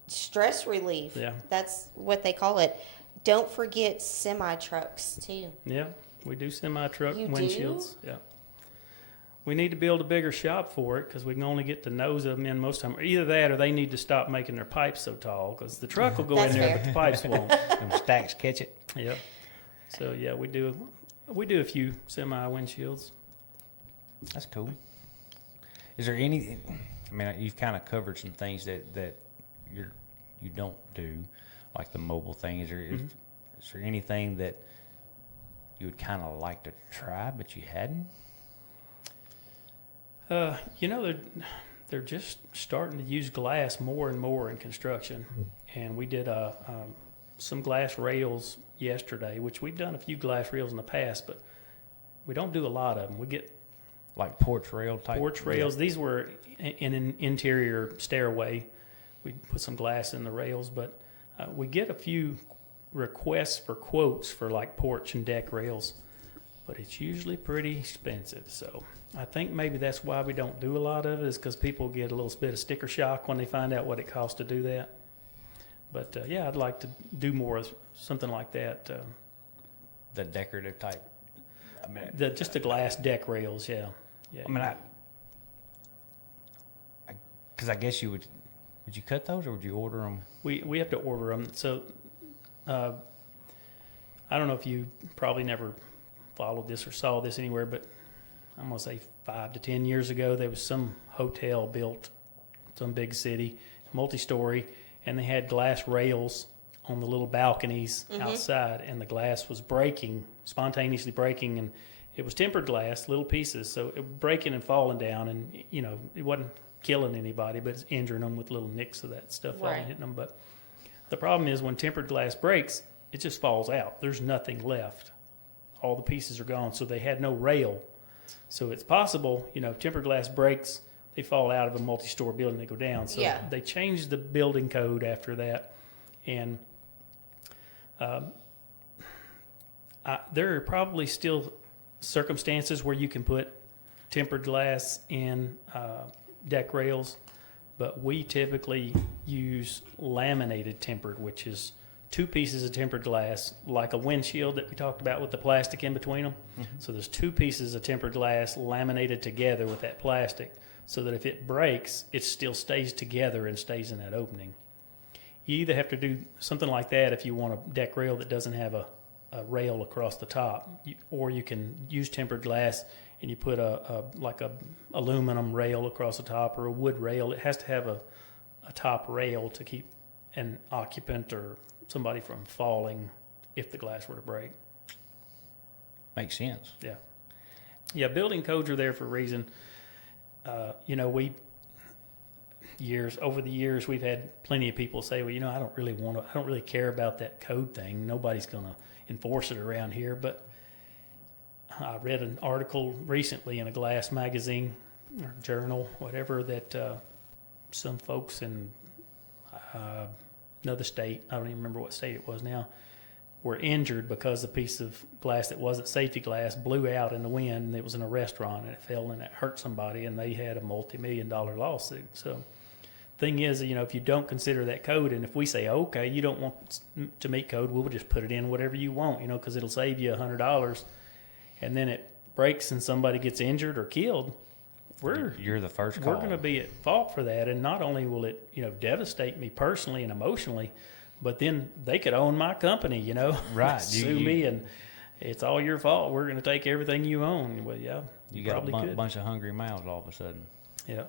Stress relief. Yeah. That's what they call it. Don't forget semi trucks too. Yeah, we do semi-truck You windshields. Yeah. We need to build a bigger shop for it because we can only get the nose of them in most of the time. Either that or they need to stop making their pipes so tall because the truck will go That's in there, fair. but the pipes won't. Them stacks catch it. Yep. So, yeah, we do a few semi-windshields. That's cool. Is there any? I mean, you've kind of covered some things that you don't do, like the mobile thing. Is there anything that you would kind of like to try but you hadn't? They're just starting to use glass more and more in construction, and we did some glass rails yesterday, which we've done a few glass rails in the past, but we don't do a lot of them. We get Like porch rail type? Porch rails. These were in an interior stairway. We put some glass in the rails, but we get a few requests for quotes for like porch and deck rails, but it's usually pretty expensive. So I think maybe that's why we don't do a lot of it, is because people get a little bit of sticker shock when they find out what it costs to do that. But yeah, I'd like to do more of something like that. The decorative type. I mean, Just the glass deck rails, yeah. I mean, because I guess would you cut those or would you order them? We have to order them. So I don't know if you probably never followed this or saw this anywhere, but I'm going to say 5 to 10 years ago, there was some hotel built, some big city, multi-story, and they had glass rails on the little balconies outside, and the glass was breaking, spontaneously breaking, and it was tempered glass, little pieces, so it was breaking and falling down, and, you know, it wasn't killing anybody, but it's injuring them with little nicks of that stuff falling, hitting them. But the problem is when tempered glass breaks, it just falls out. There's nothing left. All the pieces are gone, so they had no rail. So it's possible, you know, tempered glass breaks, they fall out of a multi-story building, they go down. So they changed the building code after that, and there are probably still circumstances where you can put tempered glass in deck rails, but we typically use laminated tempered, which is 2 pieces of tempered glass, like a windshield that we talked about with the plastic in between them. So there's 2 pieces of tempered glass laminated together with that plastic, so that if it breaks, it still stays together and stays in that opening. You either have to do something like that if you want a deck rail that doesn't have a rail across the top, or you can use tempered glass and you put a aluminum rail across the top, or a wood rail. It has to have a top rail to keep an occupant or somebody from falling if the glass were to break. Makes sense. Yeah, building codes are there for a reason. You know, over the years, we've had plenty of people say, well, you know, I don't really care about that code thing. Nobody's going to enforce it around here. But I read an article recently in a glass magazine or journal, whatever, that some folks in another state, I don't even remember what state it was now, were injured because a piece of glass that wasn't safety glass blew out in the wind, and it was in a restaurant, and it fell and it hurt somebody, and they had a multi-million-dollar lawsuit. So thing is, you know, if you don't consider that code, and if we say, okay, you don't want to meet code, we'll just put it in whatever you want, you know, because it'll save you $100, and then it breaks and somebody gets injured or killed, you're the first call. We're going to be at fault for that, and not only will it, you know, devastate me personally and emotionally, but then they could own my company, you know, right? Sue me, and it's all your fault. We're going to take everything you own. Well, yeah, you got a bunch of hungry mouths all of a sudden. Yeah.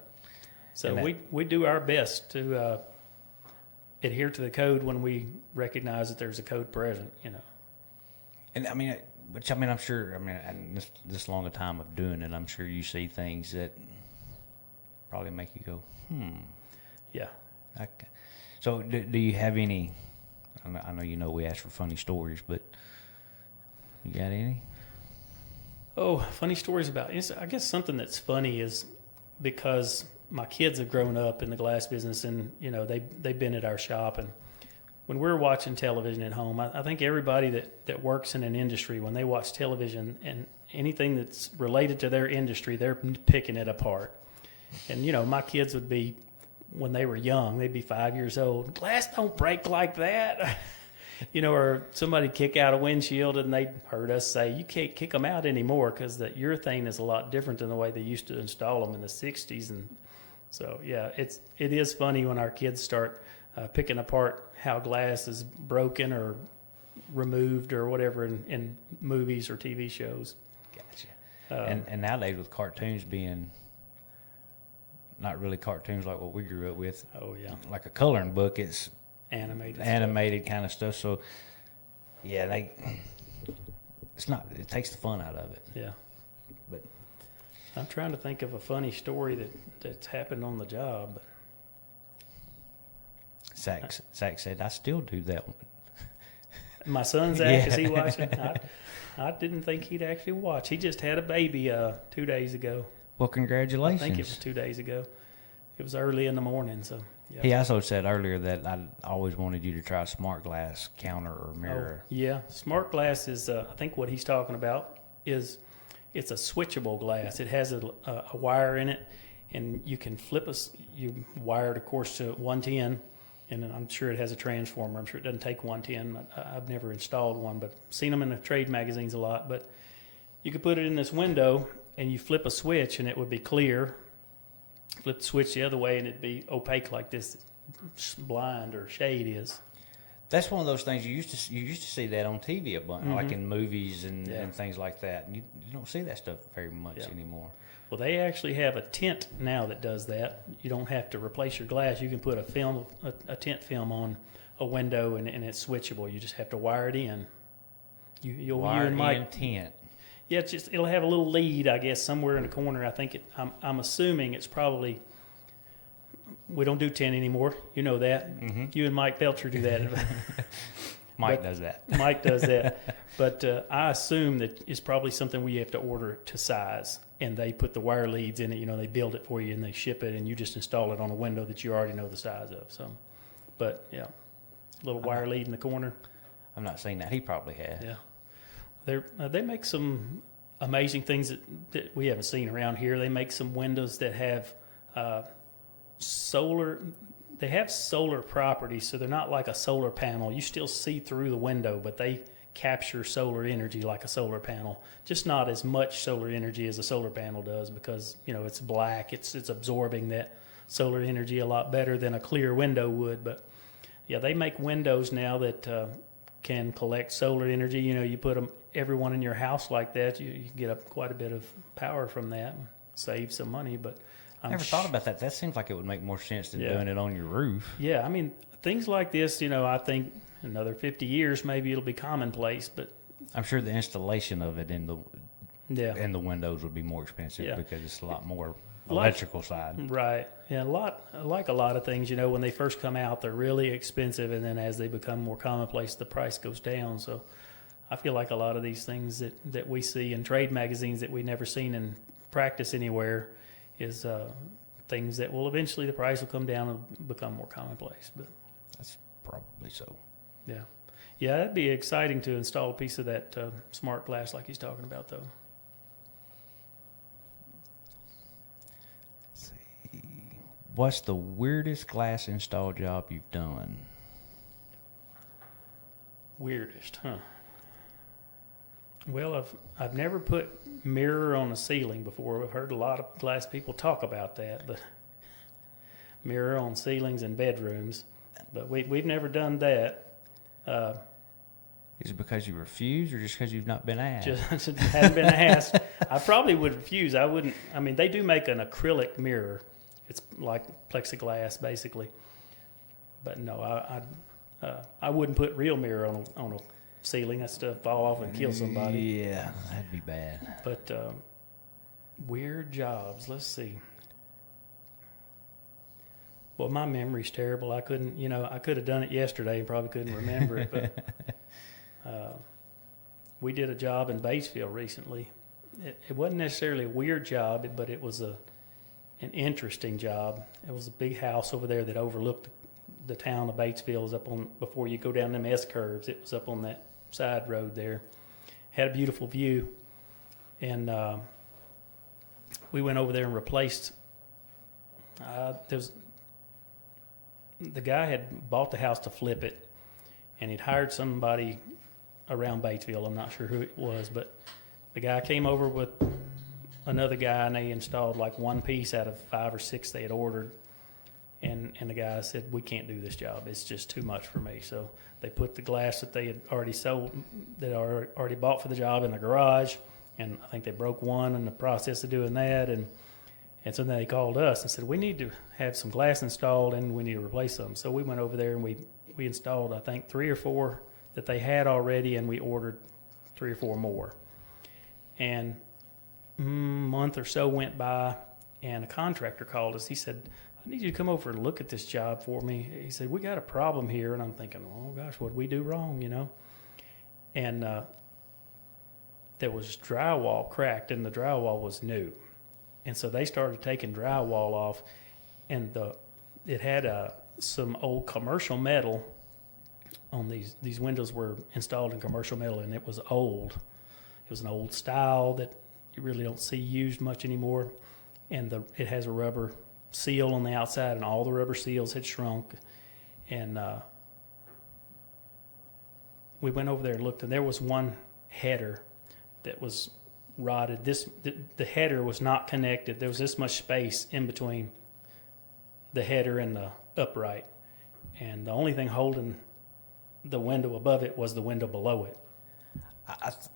So we do our best to adhere to the code when we recognize that there's a code present, you know. And I mean, I'm sure. I mean, this long a time of doing it, I'm sure you see things that probably make you go, Yeah. Okay. So do you have any? I know you know we ask for funny stories, but you got any? Oh, funny stories about it. I guess something that's funny is because my kids have grown up in the glass business, and you know they've been at our shop, and when we're watching television at home, I think everybody that works in an industry, when they watch television and anything that's related to their industry, they're picking it apart. And you know, my kids would be, when they were young, they'd be 5 years old. Glass don't break like that. You know, or somebody kick out a windshield, and they'd heard us say, you can't kick them out anymore because the urethane is a lot different than the way they used to install them in the 60s. And so, yeah, it is funny when our kids start picking apart how glass is broken or removed or whatever in movies or TV shows. Gotcha. And nowadays with cartoons being not really cartoons like what we grew up with. Oh, yeah. Like a coloring book, it's animated kind of stuff. So, yeah, it takes the fun out of it. Yeah. But I'm trying to think of a funny story that's happened on the job. Zach said, I still do that one. My son, Zach, is he watching? I didn't think he'd actually watch. He just had a baby 2 days ago. Well, I congratulations. think it was 2 days ago. It was early in the morning, so yeah. He also said earlier that I always wanted you to try a smart glass counter or mirror. Oh, yeah, smart glass is. I think what he's talking about is it's a switchable glass. It has a wire in it, and you can flip you wire it, of course, to 110, and I'm sure it has a transformer. I'm sure it doesn't take 110. I've never installed one, but seen them in the trade magazines a lot. But you could put it in this window, and you flip a switch, and it would be clear. Flip the switch the other way, and it'd be opaque like this blind or shade is. That's one of those things you used to see that on TV a bunch, like in movies and things like that. And you don't see that stuff very much anymore. Well, they actually have a tint now that does that. You don't have to replace your glass. You can put a tint film on a window, and it's switchable. You just have to wire it in. You and Mike, tint. Yeah, it'll have a little lead, I guess, somewhere in the corner. I think I'm assuming it's probably. We don't do 10 anymore. You know that. Mm-hmm. You and Mike Belcher do that. Mike does that. Mike does that. But I assume that it's probably something where you have to order to size, and they put the wire leads in it. You know, they build it for you and they ship it, and you just install it on a window that you already know the size of. So, but yeah, little wire lead in the corner. I've not seen that. He probably has. Yeah, they make some amazing things that we haven't seen around here. They make some windows that have solar. They have solar properties, so they're not like a solar panel. You still see through the window, but they capture solar energy like a solar panel. Just not as much solar energy as a solar panel does, because it's black. It's absorbing that solar energy a lot better than a clear window would. But yeah, they make windows now that can collect solar energy. You put everyone in your house like that, you get up quite a bit of power from that, save some money. But I never thought about that. That seems like it would make more sense than doing it on your roof. Yeah, I mean, things like this, I think another 50 years, maybe it'll be commonplace. But I'm sure the installation of it in the windows would be more expensive because it's a lot more electrical side. Right. Yeah, like a lot of things, when they first come out, they're really expensive, and then as they become more commonplace, the price goes down. So I feel like a lot of these things that we see in trade magazines that we've never seen in practice anywhere is things that will eventually, the price will come down and become more commonplace. But that's probably so. Yeah, it'd be exciting to install a piece of that smart glass like he's talking about, though. Let's see. What's the weirdest glass install job you've done? Weirdest, huh? Well, I've never put mirror on a ceiling before. I've heard a lot of glass people talk about that, but mirror on ceilings in bedrooms. But we've never done that. Is it because you refuse, or just because you've not been asked? Just haven't been asked. I probably would refuse. I wouldn't. I mean, they do make an acrylic mirror. It's like plexiglass, basically. But no, I wouldn't put real mirror on a ceiling. That stuff fall off and kill somebody. Yeah, that'd be bad. But weird jobs. Let's see. Well, my memory's terrible. I couldn't, I could have done it yesterday and probably couldn't remember it. But we did a job in Batesville recently. It wasn't necessarily a weird job, but it was an interesting job. It was a big house over there that overlooked the town of Batesville. It was up on, before you go down them S curves, it was up on that side road there. Had a beautiful view. And we went over there and replaced, the guy had bought the house to flip it, and he'd hired somebody around Batesville. I'm not sure who it was, but the guy came over with another guy, and they installed like one piece out of 5 or 6 they had ordered. And the guy said, "We can't do this job. It's just too much for me." So they put the glass that they had already sold, that already bought for the job, in the garage, and I think they broke one in the process of doing that. And so then they called us and said, "We need to have some glass installed, and we need to replace them." So we went over there and we installed, I think, 3 or 4 that they had already, and we ordered 3 or 4 more. And a month or so went by, and a contractor called us. He said, "I need you to come over and look at this job for me." He said, "We got a problem here." And I'm thinking, oh gosh, what did we do wrong, And there was drywall cracked, and the drywall was new. And so they started taking drywall off, and it had some old commercial metal on these windows were installed in commercial metal, and it was old. It was an old style that you really don't see used much anymore. And it has a rubber seal on the outside, and all the rubber seals had shrunk. And we went over there and looked, and there was one header that was rotted. The header was not connected. There was this much space in between the header and the upright, and the only thing holding the window above it was the window below it.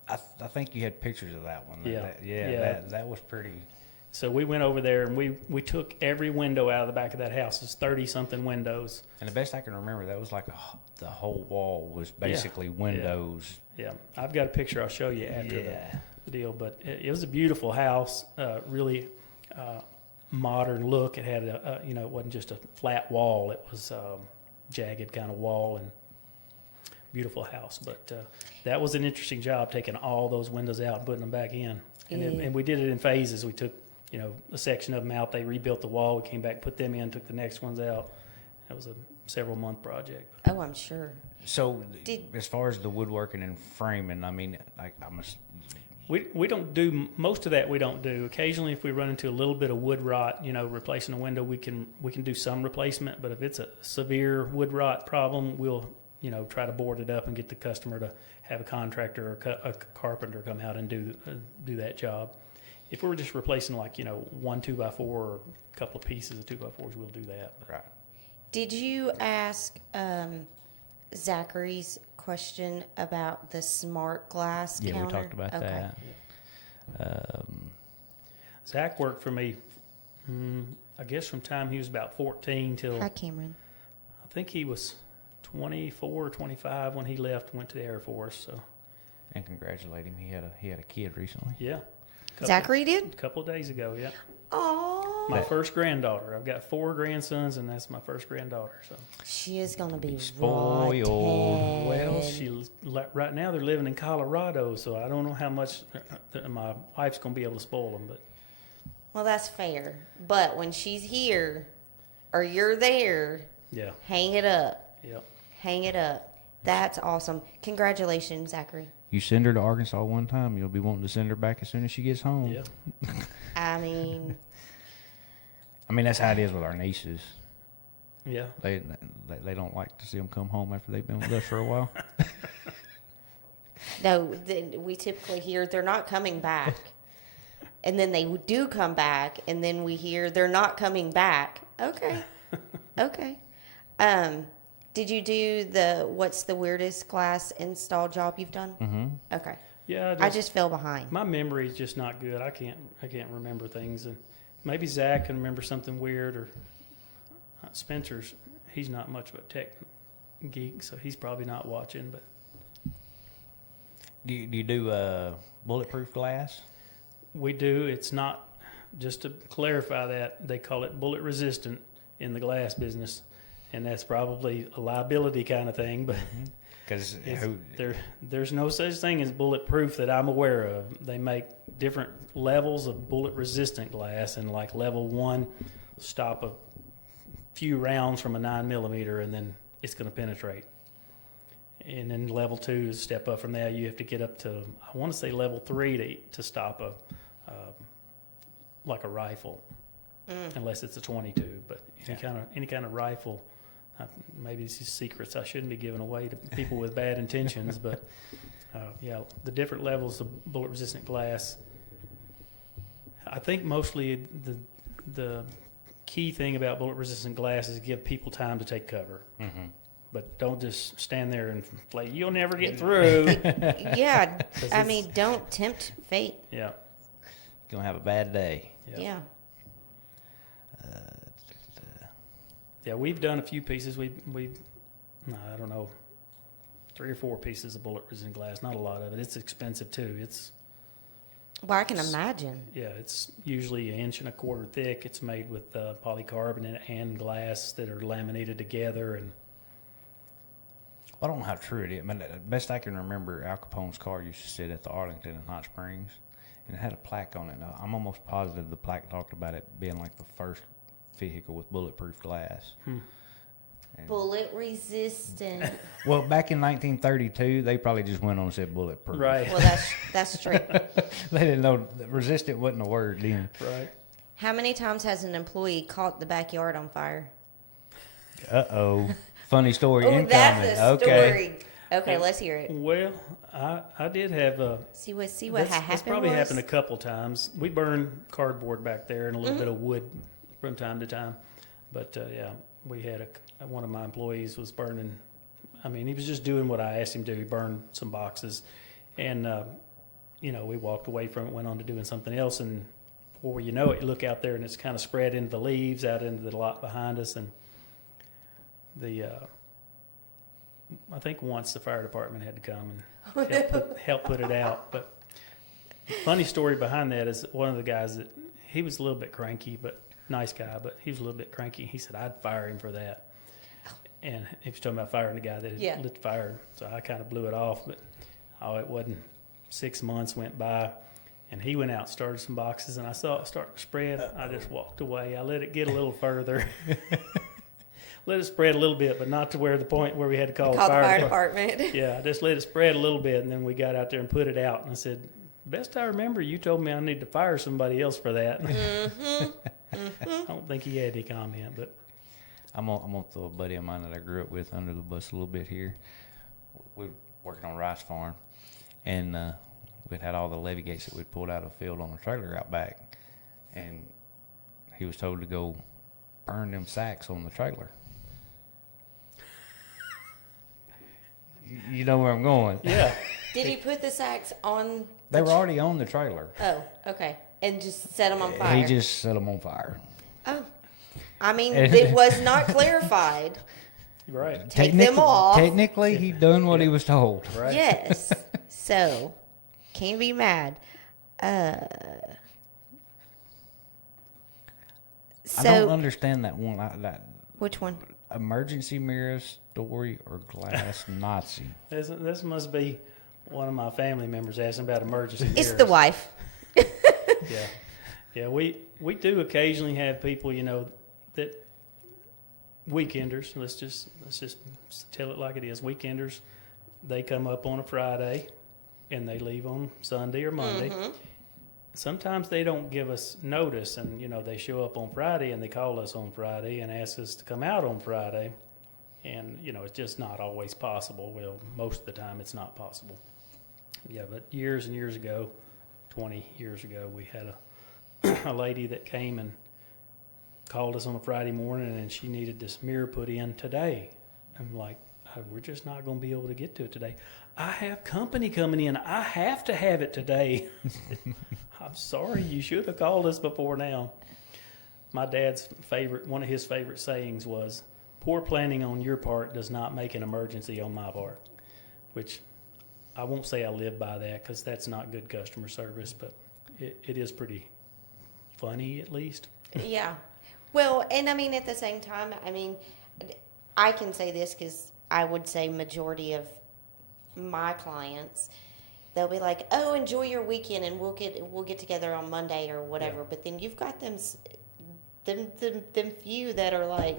I think you had pictures of that one. Yeah. That was pretty. So we went over there and we took every window out of the back of that house. It's 30-something windows. And the best I can remember, that was like the whole wall was basically windows. Yeah, I've got a picture I'll show you after the deal. But it was a beautiful house, really modern look. It had it wasn't just a flat wall. It was jagged kind of wall, and beautiful house. But that was an interesting job, taking all those windows out and putting them back in. And we did it in phases. We took a section of them out. They rebuilt the wall. We came back, put them in, took the next ones out. That was a several-month project. Oh, I'm sure. So, as far as the woodworking and framing, I mean, We don't do most of that. We don't do. Occasionally, if we run into a little bit of wood rot, replacing a window, we can do some replacement. But if it's a severe wood rot problem, we'll try to board it up and get the customer to have a contractor or a carpenter come out and do that job. If we're just replacing one 2x4 or a couple of pieces of 2x4s, we'll do that. right. Did you ask Zachary's question about the smart glass Yeah, counter? we talked about that. Zach worked for me, I guess, from time he was about 14 till Hi, Cameron. I think he was 24 or 25 when he left and went to the Air Force. So, And congratulate him. He had a kid recently. yeah. Zachary did? A couple of days ago, yeah. Oh, My first granddaughter. I've got 4 grandsons, and that's my first granddaughter. So, she is gonna be Spoiled. rotten. well, right now they're living in Colorado, so I don't know how much my wife's gonna be able to spoil them. But Well, that's fair. But when she's here, or you're there, yeah, hang it up. yep. Hang it up. That's awesome. Congratulations, Zachary. You send her to Arkansas one time, you'll be wanting to send her back as soon as she gets home. Yeah. I mean, That's how it is with our nieces. Yeah. They don't like to see them come home after they've been with us for a while. no, we typically hear they're not coming back. And then they do come back, and then we hear they're not coming back. Okay. Okay. Did you do what's the weirdest glass install job you've done? Mm-hmm. Okay. Yeah. I just fell behind. My memory is just not good. I can't remember things, and maybe Zach can remember something weird, or Spencer's. He's not much of a tech geek, so he's probably not watching. But Do you do bulletproof glass? we do. It's not, just to clarify that, they call it bullet resistant in the glass business, and that's probably a liability kind of thing. But Because there's no such thing as bulletproof that I'm aware of. They make different levels of bullet resistant glass, and like level 1 stop a few rounds from a 9mm, and then it's going to penetrate. And then level 2 is a step up from that. You have to get up to, I want to say level 3 to stop like a rifle, unless it's a 22. But any kind of rifle. Maybe these are secrets I shouldn't be giving away to people with bad intentions, but the different levels of bullet resistant glass. I think mostly the key thing about bullet resistant glass is give people time to take cover. Mm-hmm. But don't just stand there and play. You'll never get through. Yeah. I mean, don't tempt fate. Yeah. Gonna have a bad day. Yeah. Yeah, we've done a few pieces. I don't know, 3 or 4 pieces of bullet resistant glass. Not a lot of it. It's expensive too. Well, I can imagine. It's usually 1.25 inches thick. It's made with polycarbonate and glass that are laminated together. And I don't know how true it is. But the best I can remember, Al Capone's car used to sit at the Arlington in Hot Springs, and it had a plaque on it. Now, I'm almost positive the plaque talked about it being like the first vehicle with bulletproof glass. And- Bullet resistant. well, back in 1932, they probably just went on and said bulletproof. Right. Well, that's true. They didn't know resistant wasn't a word then. Right. How many times has an employee caught the backyard on fire? Uh-oh. Funny story Oh, incoming. that's a Okay. story. Okay, let's hear it. Well, I did have a. See what That's happened. probably was? happened a couple times. We burn cardboard back there and a little bit of wood from time to time. But yeah, we had one of my employees was burning. I mean, he was just doing what I asked him to. He burned some boxes, and we walked away from it, went on to doing something else, and before you know it, you look out there and it's kind of spread into the leaves, out into the lot behind us, and I think once the fire department had to come and help put it out. But the funny story behind that is one of the guys that he was a little bit cranky, but nice guy, but he was a little bit cranky. He said I'd fire him for that, and he was talking about firing the guy that had lit the fire. So I kind of blew it off, but it wasn't 6 months went by. And he went out, started some boxes, and I saw it start to spread. I just walked away. I let it get a little further. Let it spread a little bit, but not to the point where we had to call the fire department. Yeah, I just let it spread a little bit, and then we got out there and put it out. And I said, best I remember, you told me I need to fire somebody else for that. I don't think he had any comment, but. I'm gonna throw a buddy of mine that I grew up with under the bus a little bit here. We were working on a rice farm, and we'd had all the levee gates that we'd pulled out of the field on the trailer out back, and he was told to go burn them sacks on the trailer. You know where I'm going. Yeah. Did he put the sacks on? They were already on the trailer. Oh, okay. And just set them on fire. He just set them on fire. Oh, I mean, it was not clarified. Right. Take them off. Technically, he done what he was told. Right. Yes. So, can't be mad. I don't understand that one. Which one? Emergency mirror story or glass Nazi? This must be one of my family members asking about emergency mirrors. It's the wife. Yeah. Yeah, we do occasionally have people, that weekenders, let's just tell it like it is. Weekenders, they come up on a Friday and they leave on Sunday or Monday. Mm-hmm. Sometimes they don't give us notice, and they show up on Friday and they call us on Friday and ask us to come out on Friday, and it's just not always possible. Well, most of the time it's not possible. Yeah, but years and years ago, 20 years ago, we had a lady that came and called us on a Friday morning, and she needed this mirror put in today. I'm like, we're just not going to be able to get to it today. I have company coming in. I have to have it today. I'm sorry, you should have called us before now. My dad's one of his favorite sayings was, poor planning on your part does not make an emergency on my part, which I won't say I live by that because that's not good customer service, but it is pretty funny at least. Yeah. Well, and I mean, at the same time, I can say this because I would say majority of my clients, they'll be like, "Oh, enjoy your weekend, and we'll get together on Monday or whatever." Yeah. But then you've got them few that are like,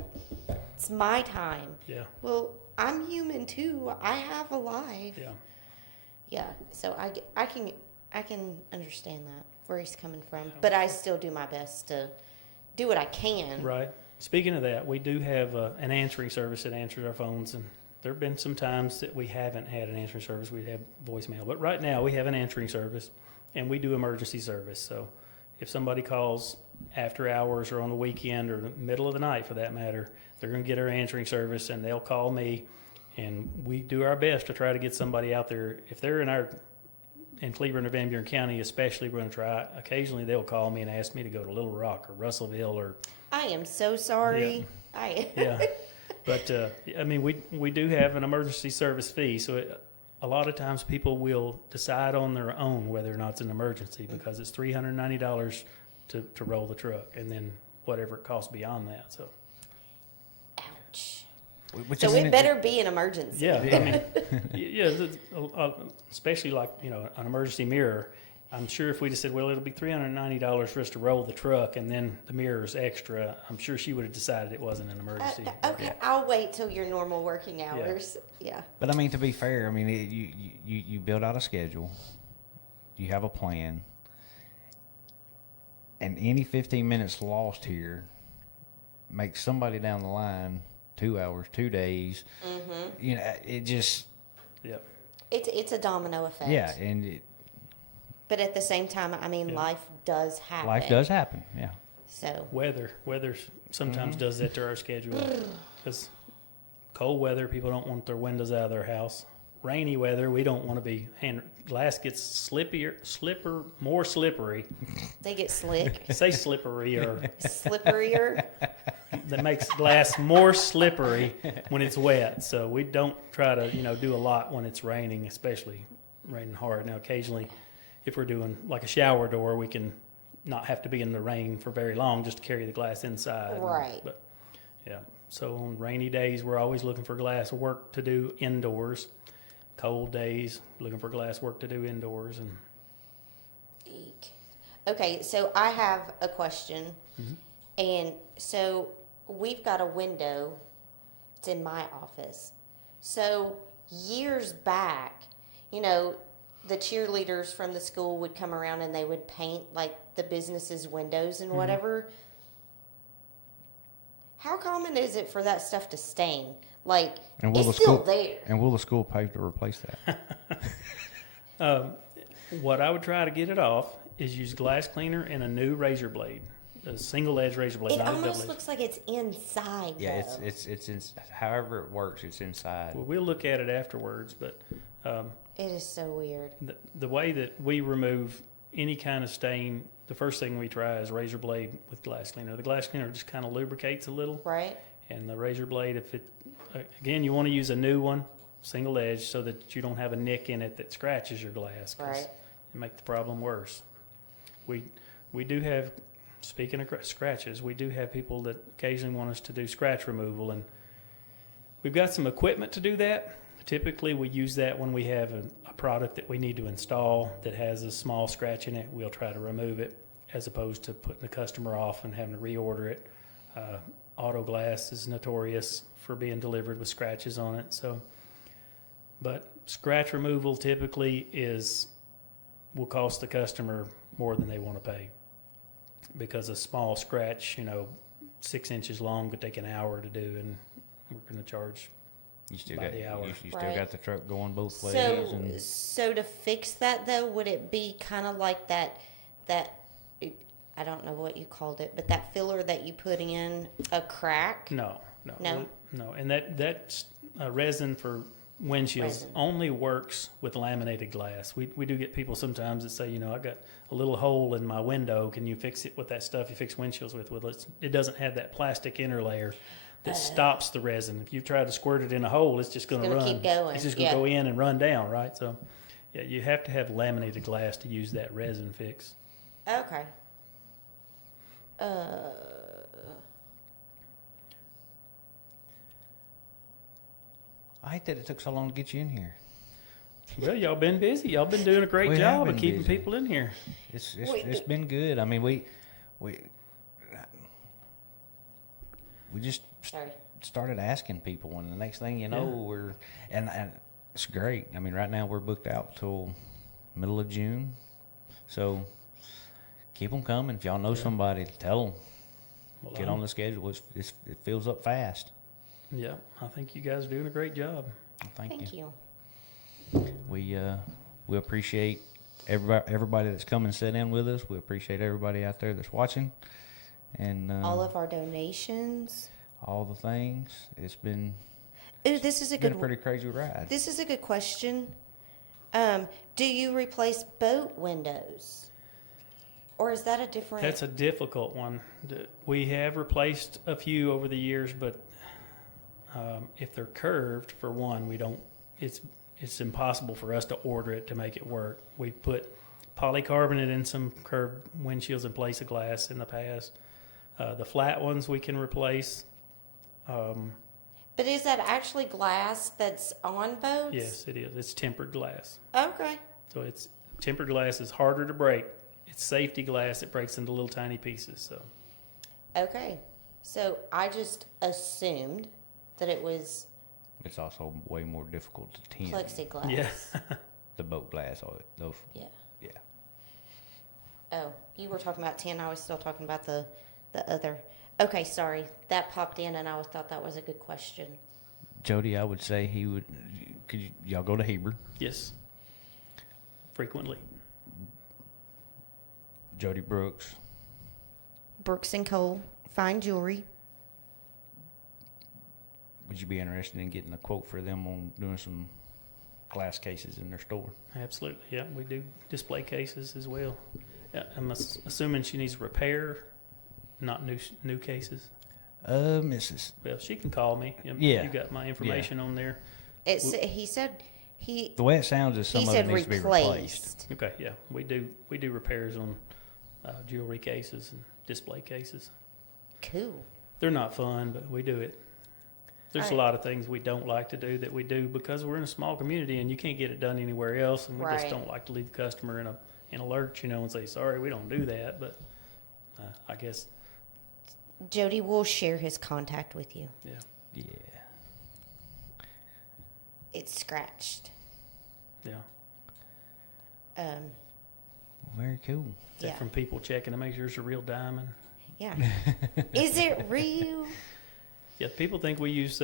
"It's my time." Yeah. Well, I'm human too. I have a life. Yeah. Yeah. So I can understand that where he's coming from, but I still do my best to do what I can. Right. Speaking of that, we do have an answering service that answers our phones, and there have been some times that we haven't had an answering service. We have voicemail, but right now we have an answering service, and we do emergency service. So if somebody calls after hours or on the weekend or the middle of the night, for that matter, they're going to get our answering service, and they'll call me, and we do our best to try to get somebody out there. If they're in Cleveland or Van Buren County, especially, we're going to try. Occasionally, they'll call me and ask me to go to Little Rock or Russellville or. I am so sorry. Yeah. But, we do have an emergency service fee, so a lot of times people will decide on their own whether or not it's an emergency because it's $390 to roll the truck, and then whatever it costs beyond that. So, Ouch. Which So is it better be an emergency. Yeah, I mean, especially like, an emergency mirror. I'm sure if we just said, well, it'll be $390 for us to roll the truck and then the mirror's extra, I'm sure she would have decided it wasn't an emergency. Okay, Yeah. I'll wait till your normal working hours. Yeah. But I mean, to be fair, I mean, you build out a schedule, you have a plan, and any 15 minutes lost here makes somebody down the line 2 hours, 2 days. You know, it just Yep. It's a domino effect. yeah, and But at the same time, I mean, life does happen. life does happen. Yeah, So Weather sometimes does that to our schedule. Because cold weather, people don't want their windows out of their house. Rainy weather, we don't want to be glass gets more slippery. they get slick, Say slippery, or slipperier. that makes glass more slippery when it's wet. So we don't try to do a lot when it's raining, especially raining hard. Now occasionally, if we're doing like a shower door, we can not have to be in the rain for very long just to carry the glass inside. Right. But yeah, so on rainy days, we're always looking for glass work to do indoors. Cold days, looking for glass work to do indoors. And Eek. Okay, so I have a question. And so we've got a window. It's in my office. So years back, the cheerleaders from the school would come around and they would paint like the business's windows and whatever. How common is it for that stuff to stain? Like, and will it's the still school there. and will the school pay to replace that? what I would try to get it off is use glass cleaner and a new razor blade, a single edge razor blade. It not a almost double edge. looks like it's inside. Yeah, though. it's in, however it works, it's inside. Well, we'll look at it afterwards, but It is so weird. the way that we remove any kind of stain, the first thing we try is razor blade with glass cleaner. The glass cleaner just kind of lubricates a little, Right? and the razor blade, if it again, you want to use a new one, single edge, so that you don't have a nick in it that scratches your glass. 'Cause Right. it make the problem worse. We do have, speaking of scratches, we do have people that occasionally want us to do scratch removal, and we've got some equipment to do that. Typically, we use that when we have a product that we need to install that has a small scratch in it. We'll try to remove it, as opposed to putting the customer off and having to reorder it. Auto glass is notorious for being delivered with scratches on it. So, but scratch removal typically will cost the customer more than they want to pay, because a small scratch, 6 inches long, could take an hour to do, and we're going to charge. You still by got the hour. you still Right. got the truck going both ways. So to fix that though, would it be kind of like that? I don't know what you called it, but that filler that you put in a crack. No. No? And that resin for windshields Resin. only works with laminated glass. We do get people sometimes that say, I got a little hole in my window. Can you fix it with that stuff you fix windshields with? Well, it doesn't have that plastic inner layer that stops the resin. If you try to squirt it in a hole, it's just going to gonna run. keep going, It's just going to yeah. go in and run down, right? So, yeah, you have to have laminated glass to use that resin fix. Okay. I hate that it took so long to get you in here. Well, y'all been busy. Y'all been doing a great We have job of been keeping busy. people in here. It's Wait, it's been good. I mean, we just Sorry. started asking people, and the next thing you know, Yeah. we're and it's great. I mean, right now we're booked out till middle of June, so keep them coming. If y'all know somebody, tell them. Well, Get on the schedule. It fills up fast. Yeah, I think you guys are doing a great job. Thank Thank you. We appreciate everybody that's come and sit in with us. We appreciate everybody out there that's watching, and All of our donations. all the things. It's been Ooh, this is a been good. a pretty crazy ride. This is a good question. Do you replace boat windows, or is that a different? That's a difficult one. We have replaced a few over the years, but if they're curved, for one, we don't. It's impossible for us to order it to make it work. We've put polycarbonate in some curved windshields in place of glass in the past. The flat ones we can replace. But is that actually glass that's on boats? Yes, it is. It's tempered glass. Okay. So it's tempered glass is harder to break. It's safety glass. It breaks into little tiny pieces. So Okay. So I just assumed that it was It's also way more difficult to tin. plexiglass. yeah, The boat glass, all it. Those, Yeah. yeah. Oh, you were talking about tin. I was still talking about the other. Okay, sorry. That popped in, and I thought that was a good question. Jody, I would say he would. Y'all go to Heber? yes, frequently. Jody Brooks. Brooks and Cole, fine jewelry. Would you be interested in getting a quote for them on doing some glass cases in their store? Absolutely. Yeah, we do display cases as well. I'm assuming she needs repair, not new cases. Mrs. Well, she can call me. Yeah. You got my information on there. He said he The way it sounds is some of it said needs to be replaced. replaced. Okay, yeah, we do repairs on jewelry cases and display cases. Cool. They're not fun, but we do it. There's Right. a lot of things we don't like to do that we do because we're in a small community and you can't get it done anywhere else, and we just Right. don't like to leave the customer in a lurch, and say sorry, we don't do that. But I guess Jody will share his contact with you. yeah. Yeah. It's scratched. Yeah. Very cool. Is that Yeah. from people checking to make sure it's a real diamond? Yeah. Is it real? Yeah, people think we use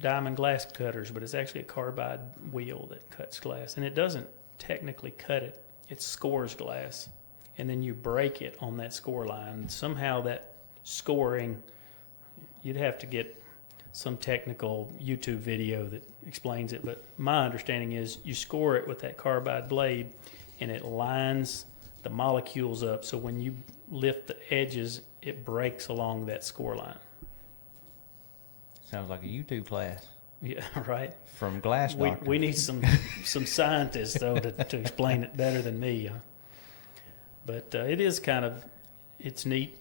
diamond glass cutters, but it's actually a carbide wheel that cuts glass, and it doesn't technically cut it. It scores glass, and then you break it on that score line. Somehow that scoring, you'd have to get some technical YouTube video that explains it, but my understanding is you score it with that carbide blade, and it lines the molecules up, so when you lift the edges, it breaks along that score line. Sounds like a YouTube class Yeah, right. from Glass Doctor. We need some scientists though to explain it better than me. But it is it's neat.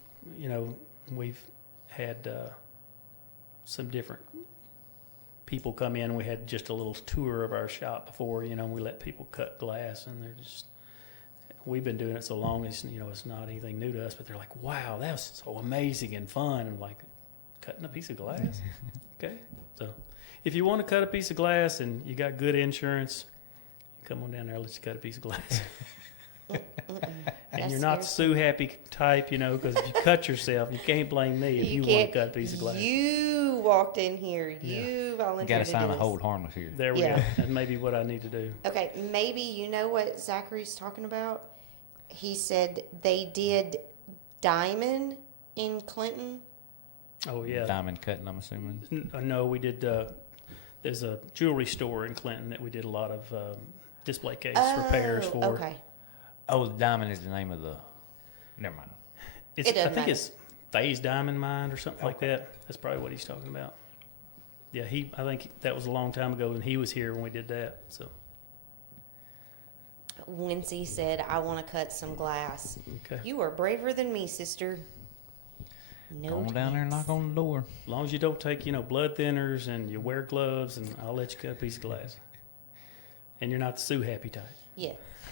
We've had some different people come in. We had just a little tour of our shop before. We let people cut glass, and we've been doing it so long. It's not anything new to us. But they're like, "Wow, that was so amazing and fun!" And like, cutting a piece of glass. Okay, so if you want to cut a piece of glass and you got good insurance, come on down there. I'll let you cut a piece of glass. And That's you're not the sue happy type, because if you cut yourself, you can't blame me if you want to cut a piece of glass. You walked in here. Yeah. You volunteered Got to to sign do a this. hold harmless here. There we Yeah. go. That may be what I need to do. Okay, maybe you know what Zachary's talking about. He said they did diamond in Clinton. Oh yeah. Diamond cutting, I'm assuming. No, we did. There's a jewelry store in Clinton that we did a lot of display case repairs for. Okay. Oh, Oh, the diamond is the name of the. Never mind. It's, It doesn't I think matter. it's Faye's Diamond Mine or something like Okay. that. That's probably what he's talking about. Yeah, I think that was a long time ago, and he was here when we did that. So Wincy said, I want to cut some glass. okay, You are braver than me, sister. No Go on down there and thanks. knock on the door. as long as you don't take blood thinners and you wear gloves, and I'll let you cut a piece of glass. And you're not the sue happy type. Yeah.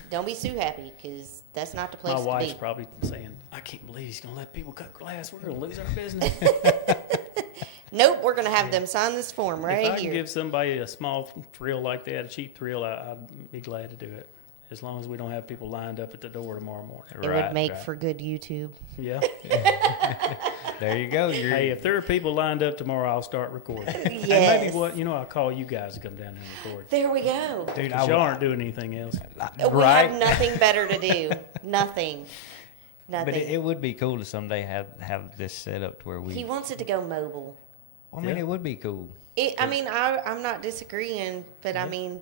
Don't be too happy, because that's not the place My to wife's be. probably saying, "I can't believe he's gonna let people cut glass. We're gonna lose our business." Nope, we're going to have them sign this form right If I here. can give somebody a small thrill like that, a cheap thrill, I'd be glad to do it. As long as we don't have people lined up at the door tomorrow morning. It would make for good YouTube. Yeah. There you go. Hey, if there are people lined up tomorrow, I'll start recording. And Yes. maybe I'll call you guys to come down there and record. There we go. dude, Because y'all aren't doing anything else. We right? have nothing better to do. Nothing. But Nothing. it would be cool to someday have this set up to where we. He wants it to go mobile. I mean, Yeah. it would be cool. I'm not disagreeing, but I Yeah. mean,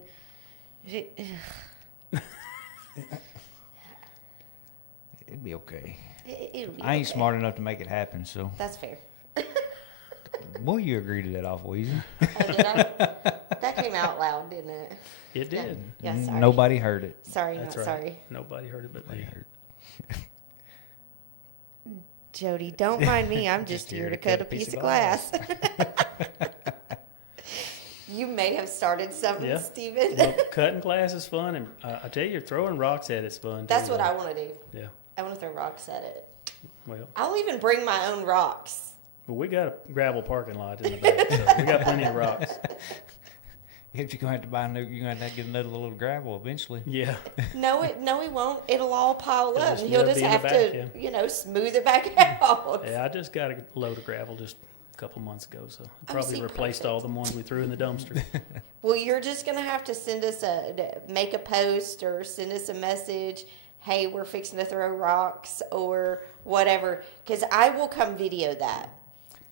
It'd be okay. it'll be I ain't okay. smart enough to make it happen, so. That's fair. Boy, you agreed to that awful easy. Oh, did I? That came out loud, didn't it? It did. Yeah, sorry. Nobody heard it. Sorry, That's not right. sorry. Nobody heard it but Nobody me. heard. Jody, don't mind me. I'm just here to cut a piece of glass. You may have started something, Yeah. Stephen. Well, cutting class is fun, and I tell you, throwing rocks at it's fun. That's too, what though. I want to do. Yeah. I want to throw rocks at it. Well, I'll even bring my own rocks. we got a gravel parking lot in the back, so we got plenty of rocks. If you're going to have to buy new, you're going to have to get another little gravel eventually. Yeah. No, he won't. It'll all pile It'll up. just And he'll be just in the have back, to, yeah. smooth it back out. Yeah, I just got a load of gravel just a couple months ago, so I probably see, replaced all the ones we threw in the dumpster. Well, you're just going to have to send us make a post or send us a message. Hey, we're fixing to throw rocks or whatever. Because I will come video that.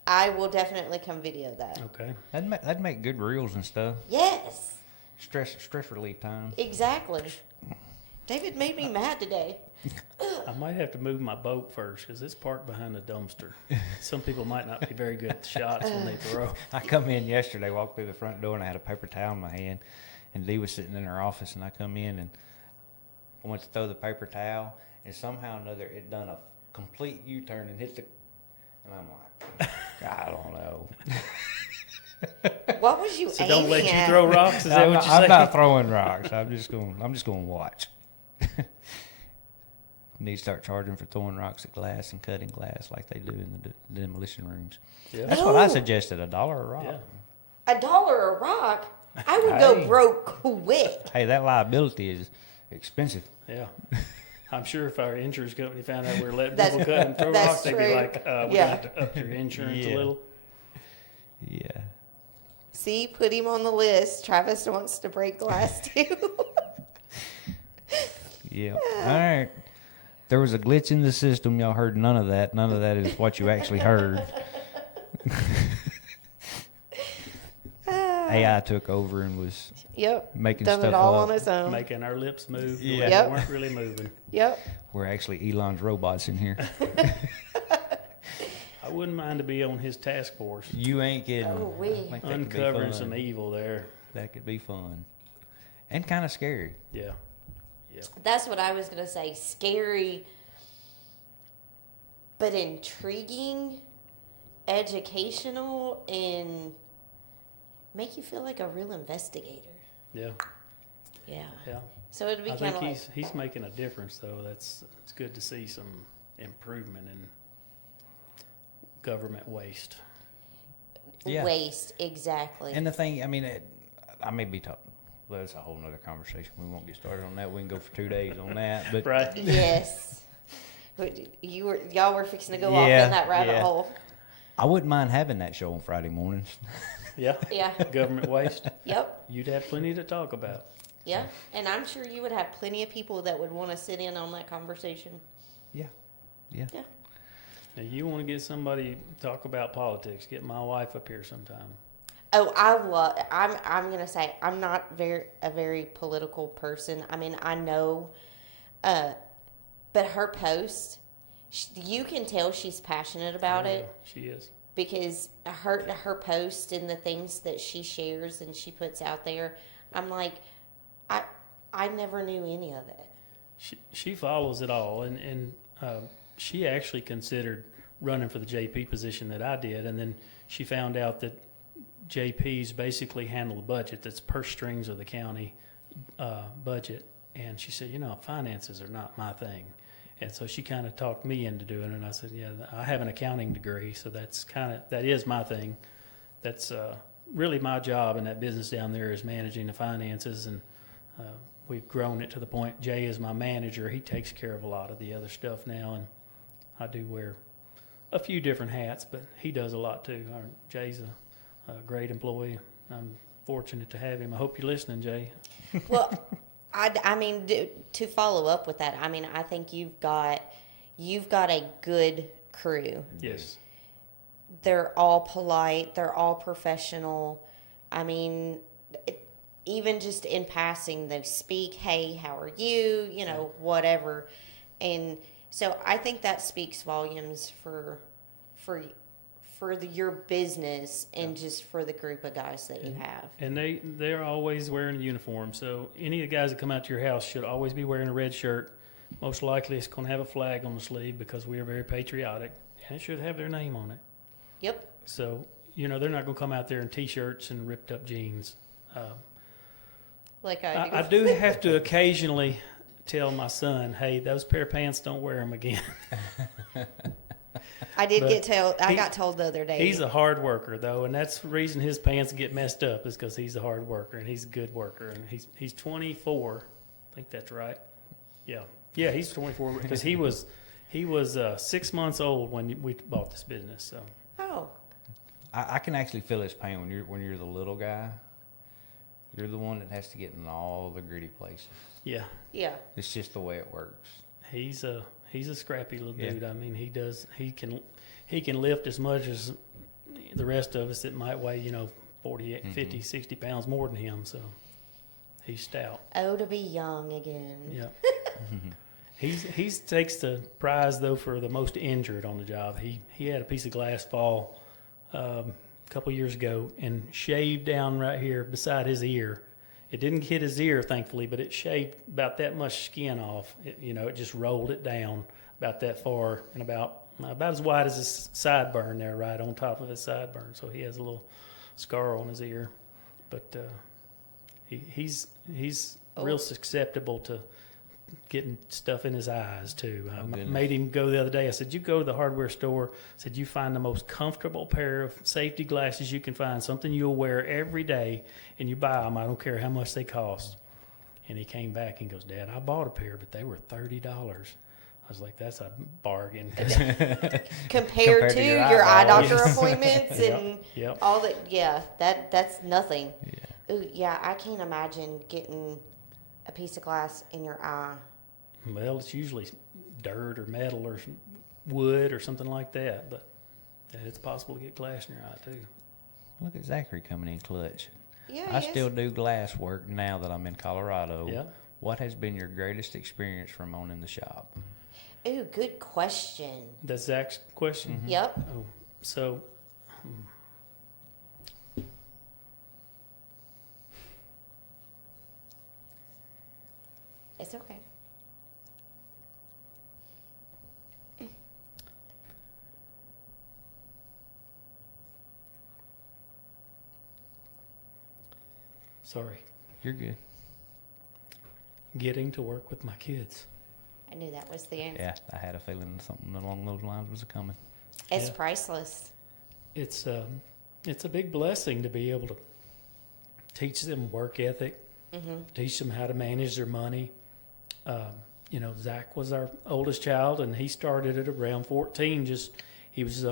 I will definitely come video that. Okay. That'd make good reels and stuff. Yes, Stress relief time. exactly. David made me mad today. I might have to move my boat first because it's parked behind a dumpster. Some people might not be very good at shots when they throw. I come in yesterday, walked through the front door, and I had a paper towel in my hand, and Dee was sitting in her office, and I come in and I went to throw the paper towel, and somehow or another it done a complete U-turn and hit the, and I'm like, I don't know. What was you So aiming don't let you at? throw rocks. Is that I'm what not, you're I'm saying? not throwing rocks. I'm just going to watch. Need to start charging for throwing rocks at glass and cutting glass like they do in the demolition rooms. Yeah. That's what I No. suggested, $1 a rock. Yeah. $1 a rock? I would go Hey. broke quick. Hey, that liability is expensive. Yeah. I'm sure if our insurance company found out we were letting That's- people cut and throw that's rocks, they'd be true. like, we Yeah. got to up your insurance Yeah. a little. Yeah. See, put him on the list. Travis wants to break glass too. Yeah. All right. There was a glitch in the system. Y'all heard none of that. None of that is what you actually heard. AI took over and was Yep. making Done stuff it all up. on his own. Making our lips move. Yeah. Yeah. Yep. They weren't really moving. Yep. We're actually Elon's robots in here. I wouldn't mind to be on his task force. You ain't kidding. Oh, we- I think that could be Uncovering fun. some evil there. That could be fun. And kind of scary. Yeah. Yeah. That's what I was gonna say. Scary, but intriguing, educational, and make you feel like a real investigator. Yeah. Yeah. Yeah. So it'd be I kind think of like he's making a difference though. It's good to see some improvement in government waste. Yeah. waste. Exactly. And the thing, I mean, I may be talking. Well, that's a whole nother conversation. We won't get started on that. We can go for 2 days on that. But Right. Yes. But y'all were fixing to go off Yeah, in that rabbit yeah. hole. I wouldn't mind having that show on Friday mornings. Yeah. Yeah. Government waste. Yep. You'd have plenty to talk about. Yeah. And I'm sure you would have plenty of people that would want to sit in on that conversation. Yeah. Yeah. Yeah. Now you want to get somebody to talk about politics? Get my wife up here sometime. Oh, I'm gonna say I'm not a very political person. I mean, I know, but her post, you can tell she's passionate about it She is. because her post and the things that she shares and she puts out there. I'm like, I never knew any of it. She follows it all, and she actually considered running for the JP position that I did, and then she found out that JP's basically handle the budget. That's purse strings of the county budget, and she said, finances are not my thing, and so she kind of talked me into doing it. And I said, yeah, I have an accounting degree, so that is my thing. That's really my job in that business down there is managing the finances, and we've grown it to the point Jay is my manager. He takes care of a lot of the other stuff now, and I do wear a few different hats, but he does a lot too. Jay's a great employee. I'm fortunate to have him. I hope you're listening, Jay. Well, I mean, to follow up with that, I mean, I think you've got a good crew. Yes. They're all polite. They're all professional. I mean, even just in passing, they speak, hey, how are you? Whatever. And so I think that speaks volumes for your business and just for the group of guys that you have. And they're always wearing a uniform. So any of the guys that come out to your house should always be wearing a red shirt. Most likely it's going to have a flag on the sleeve because we are very patriotic. And it should have their name on it. Yep. So you know, they're not going to come out there in T-shirts and ripped up jeans. Like I do. I do have to occasionally tell my son, hey, those pair of pants, don't wear them again. I did but get told. I he- got told the other day. He's a hard worker, though, and that's the reason his pants get messed up is because he's a hard worker, and he's a good worker. And he's 24. I think that's right. Yeah, he's 24 because he was 6 months old when we bought this business. So Oh, I can actually feel his pain when you're the little guy. You're the one that has to get in all the gritty places. yeah, yeah. It's just the way it works. he's a scrappy little Yeah. dude. I mean, he can lift as much as the rest of us that might weigh 40, 50, 60 pounds more than him. So he's stout. Oh, to be young again. Yeah. He's takes the prize though for the most injured on the job. He had a piece of glass fall a couple years ago and shaved down right here beside his ear. It didn't hit his ear, thankfully, but it shaved about that much skin off. It just rolled it down about that far and about as wide as his sideburn there, right on top of his sideburn. So he has a little scar on his ear, but he's real susceptible to getting stuff in his eyes too. I goodness. made him go the other day. I said, "You go to the hardware store." I said, "You find the most comfortable pair of safety glasses you can find, something you'll wear every day, and you buy them. I don't care how much they cost." And he came back and goes, "Dad, I bought a pair, but they were $30." I was like, "That's a bargain." Compared to your your eye eyeballs. doctor appointments Yep, and yep. all that. Yeah, that's nothing. Yeah. Ooh, yeah, I can't imagine getting a piece of glass in your eye. Well, it's usually dirt or metal or wood or something like that, but it's possible to get glass in your eye too. Look at Zachary coming in clutch. Yeah, I yes. still do glass work now that I'm in Colorado. Yeah. What has been your greatest experience from owning the shop? Ooh, good question. That's Zach's question. Yep. Oh, so It's okay. sorry. You're good. Getting to work with my kids. I knew that was the answer. Yeah, I had a feeling something along those lines was coming. It's Yeah. priceless. It's a big blessing to be able to teach them work ethic, teach them how to manage their money. Zach was our oldest child, and he started at around 14. He was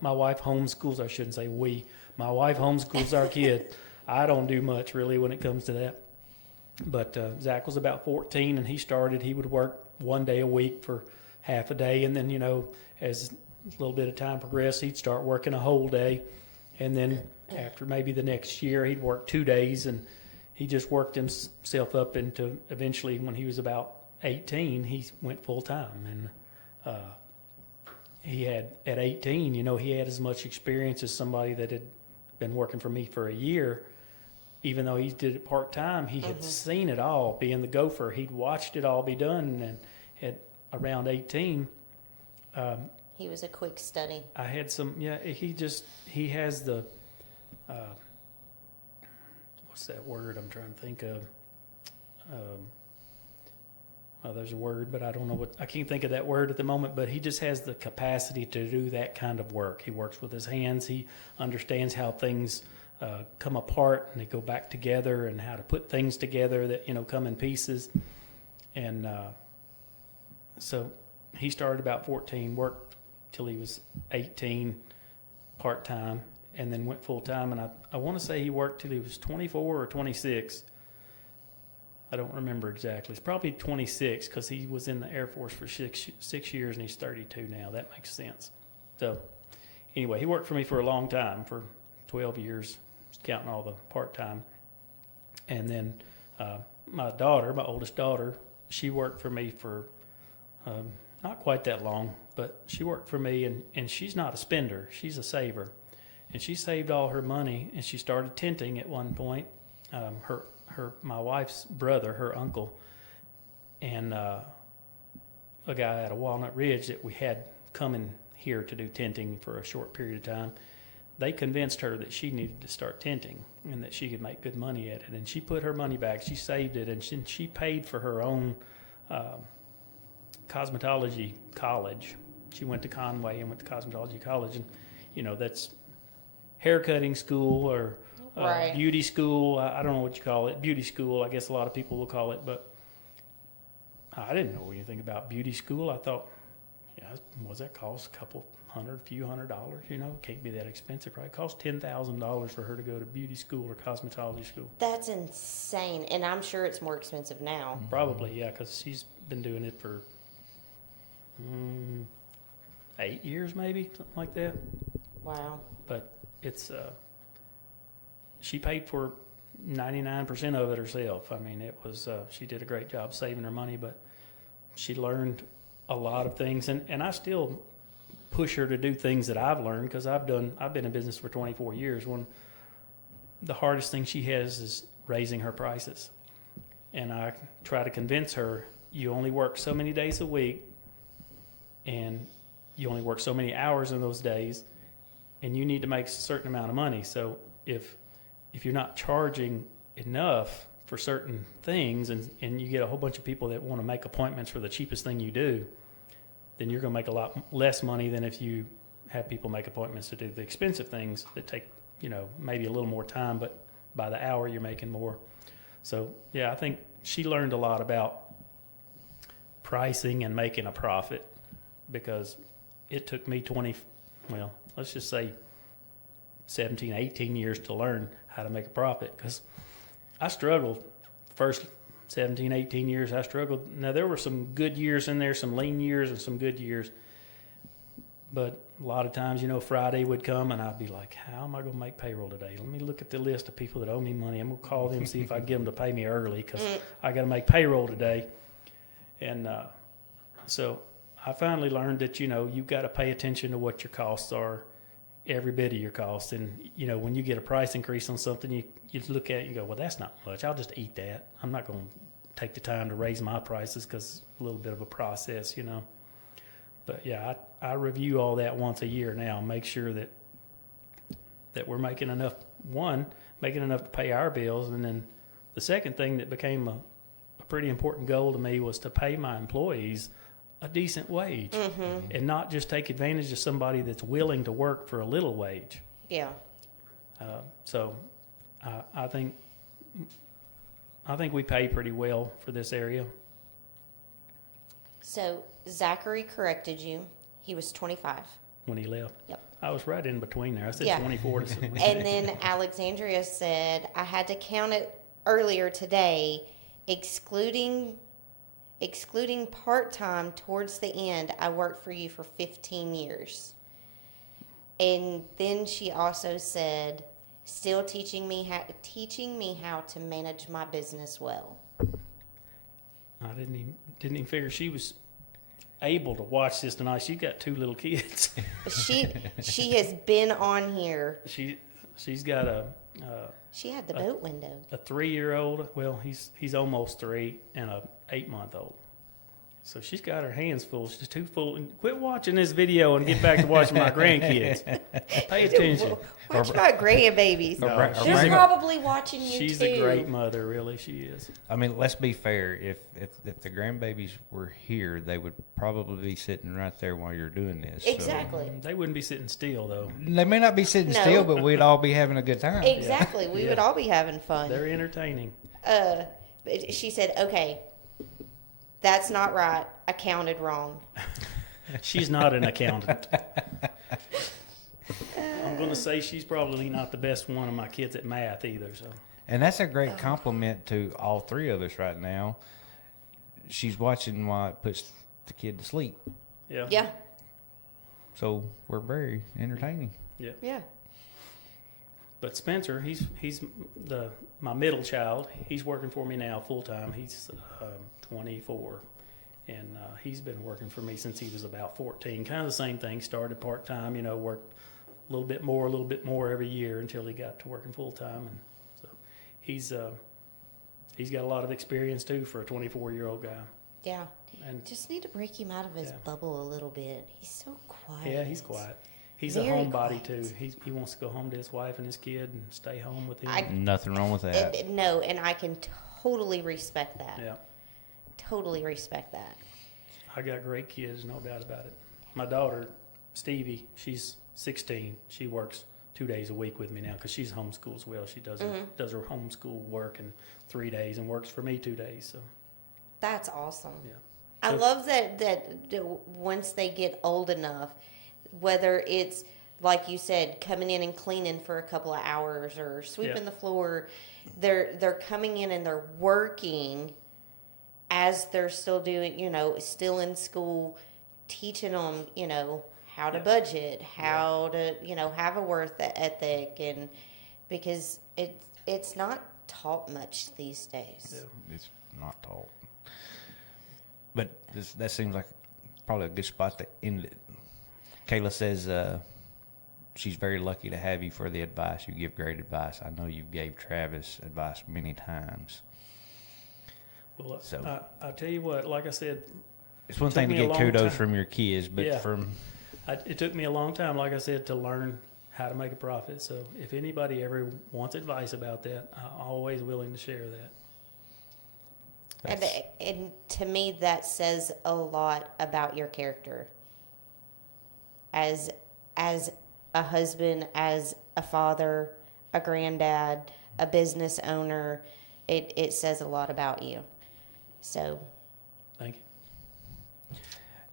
my wife homeschools. I shouldn't say we. My wife homeschools our kid. I don't do much really when it comes to that. But Zach was about 14, and he would work one day a week for half a day, and then as a little bit of time progressed, he'd start working a whole day, and then after maybe the next year, he'd work 2 days, and he just worked himself up into eventually when he was about 18, he went full time, and he had at 18, he had as much experience as somebody that had been working for me for a year. Even though he did it part time, he had seen it all. Being the gopher, he'd watched it all be done, and at around 18. He was a quick study. I had some, he has the, what's that word I'm trying to think of? There's a word, but I don't know I can't think of that word at the moment, but he just has the capacity to do that kind of work. He works with his hands. He understands how things come apart and they go back together and how to put things together that, come in pieces. And so he started about 14, worked till he was 18 part-time, and then went full-time. And I want to say he worked till he was 24 or 26. I don't remember exactly. It's probably 26 because he was in the Air Force for 6 years and he's 32 now. That makes sense. So anyway, he worked for me for a long time, for 12 years, counting all the part-time. And then my oldest daughter, she worked for me for not quite that long, but she worked for me, and she's not a spender. She's a saver. And she saved all her money, and she started tenting at one point. My wife's brother, her uncle, and a guy out of Walnut Ridge that we had come in here to do tenting for a short period of time. they convinced her that she needed to start tenting and that she could make good money at it. And she put her money back. She saved it, and she paid for her own cosmetology college. She went to Conway and went to cosmetology college, and that's haircutting school or Right. beauty school. I don't know what you call it. Beauty school, I guess a lot of people will call it, but I didn't know anything about beauty school. I thought, what's that cost? A few $100s, can't be that expensive, right? It cost $10,000 for her to go to beauty school or cosmetology school. That's insane, and I'm sure it's more expensive now. Probably, yeah, because she's been doing it for 8 years, maybe, something like that. Wow. But it's she paid for 99% of it herself. I mean, it was she did a great job saving her money, but she learned a lot of things, and I still push her to do things that I've learned, because I've been in business for 24 years. The hardest thing she has is raising her prices, and I try to convince her, you only work so many days a week, and you only work so many hours in those days, and you need to make a certain amount of money. So if you're not charging enough for certain things, and you get a whole bunch of people that want to make appointments for the cheapest thing you do, then you're going to make a lot less money than if you have people make appointments to do the expensive things that take, maybe a little more time, but by the hour you're making more. So, yeah, I think she learned a lot about pricing and making a profit, because it took me let's just say 17, 18 years to learn how to make a profit, because I struggled first 17, 18 years. I struggled. Now, there were some good years in there, some lean years and some good years. But a lot of times, Friday would come and I'd be like, how am I going to make payroll today? Let me look at the list of people that owe me money. I'm going to call them, see if I can get them to pay me early, because I got to make payroll today. And so I finally learned that, you've got to pay attention to what your costs are, every bit of your costs. And, when you get a price increase on something, you look at it and go, well, that's not much. I'll just eat that. I'm not going to take the time to raise my prices, because it's a little bit of a process, But, yeah, I review all that once a year now, make sure that we're making enough to pay our bills. And then the second thing that became a pretty important goal to me was to pay my employees a decent wage, and not just take advantage of somebody that's willing to work for a little wage. Yeah. So I think we pay pretty well for this area. So Zachary corrected you. He was 25. When he left. Yep. I was right in between there. I said Yeah. 24 to 7. And then Alexandria said, I had to count it earlier today, excluding part-time towards the end. I worked for you for 15 years. And then she also said, still teaching me how to manage my business well. I didn't even figure she was able to watch this tonight. She's got 2 little kids. She has been on here. She's got She had the boat window. a 3-year-old. Well, he's almost 3, and a 8-month-old. So she's got her hands full. She's too full. And quit watching this video and get back to watching my grandkids. Pay attention. Watch my grandbabies. No, They're probably watching you She's too. a great mother, really. She is. I mean, let's be fair. If the grandbabies were here, they would probably be sitting right there while you're doing this. So Exactly. They wouldn't be sitting still, though. they may not be sitting No. still, but we'd all be having a good time. Exactly. We would all be having fun. They're entertaining. But she said, okay, that's not right. I counted wrong. She's not an accountant. I'm going to say she's probably not the best one of my kids at math either. So. And that's a great compliment to all 3 of us right now. She's watching while it puts the kid to sleep. Yeah. Yeah. So we're very entertaining. Yeah. Yeah. But Spencer, he's my middle child. He's working for me now full time. He's 24, and he's been working for me since he was about 14. Kind of the same thing. Started part time, worked a little bit more every year until he got to working full time. And so he's got a lot of experience too for a 24-year-old guy. Yeah. And Just need to break him out of his Yeah. bubble a little bit. He's so quiet. yeah, he's quiet. He's Very a homebody quiet. too. He wants to go home to his wife and his kid and stay home with him. Nothing wrong with that. No, and I can totally respect that. Yeah. Totally respect that. I got great kids, no doubt about it. My daughter, Stevie, she's 16. She works 2 days a week with me now because she's homeschooled as well. She does her homeschool work in 3 days and works for me 2 days. So That's awesome. yeah, I So- love that once they get old enough, whether it's like you said, coming in and cleaning for a couple of hours or sweeping Yeah. the floor, they're coming in and they're working as they're still doing, still in school, teaching them, how to Yeah. budget, how to, have a work ethic, and because it's not taught much these days. Yeah. It's not taught. But that seems like probably a good spot to end it. Kayla says she's very lucky to have you for the advice. You give great advice. I know you gave Travis advice many times. Well, So- I tell you what, like I said, It's one Took thing to me a get long kudos time. from your kids, but Yeah. from it took me a long time, like I said, to learn how to make a profit. So if anybody ever wants advice about that, I'm always willing to share that. And, that's- and to me, that says a lot about your character as a husband, as a father, a granddad, a business owner. It says a lot about you. So Thank you.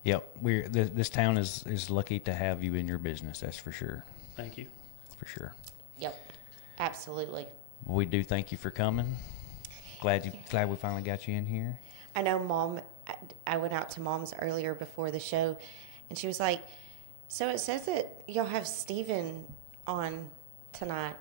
Yep, this town is lucky to have you in your business. That's for sure, Thank you. for sure. yep, absolutely. We do thank you for coming. Glad we finally got you in here. I know Mom, I went out to Mom's earlier before the show, and she was like, so it says that y'all have Steven on tonight.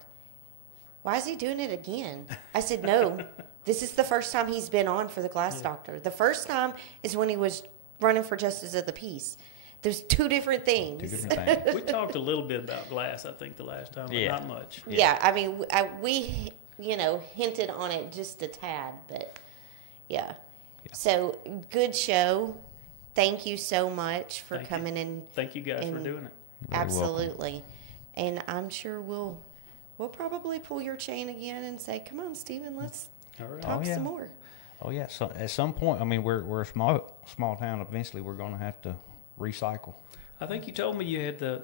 Why is he doing it again? I said, no, this is the first time he's been on for the Glass Doctor. The first time is when he was running for Justice of the Peace. There's two different things. Two different things. We talked a little bit about glass, I think, the last time, but Yeah. not much. Yeah, I mean, we hinted on it just a tad, but yeah. So good show. Thank you so much for Thank you. coming in. Thank you guys for And- doing it. Very welcome. Absolutely. And I'm sure we'll probably pull your chain again and say, come on, Stephen, let's All right. talk yeah. some more. Oh yeah. So at some point, I mean, we're a small town. Eventually, we're going to have to recycle. I think you told me you had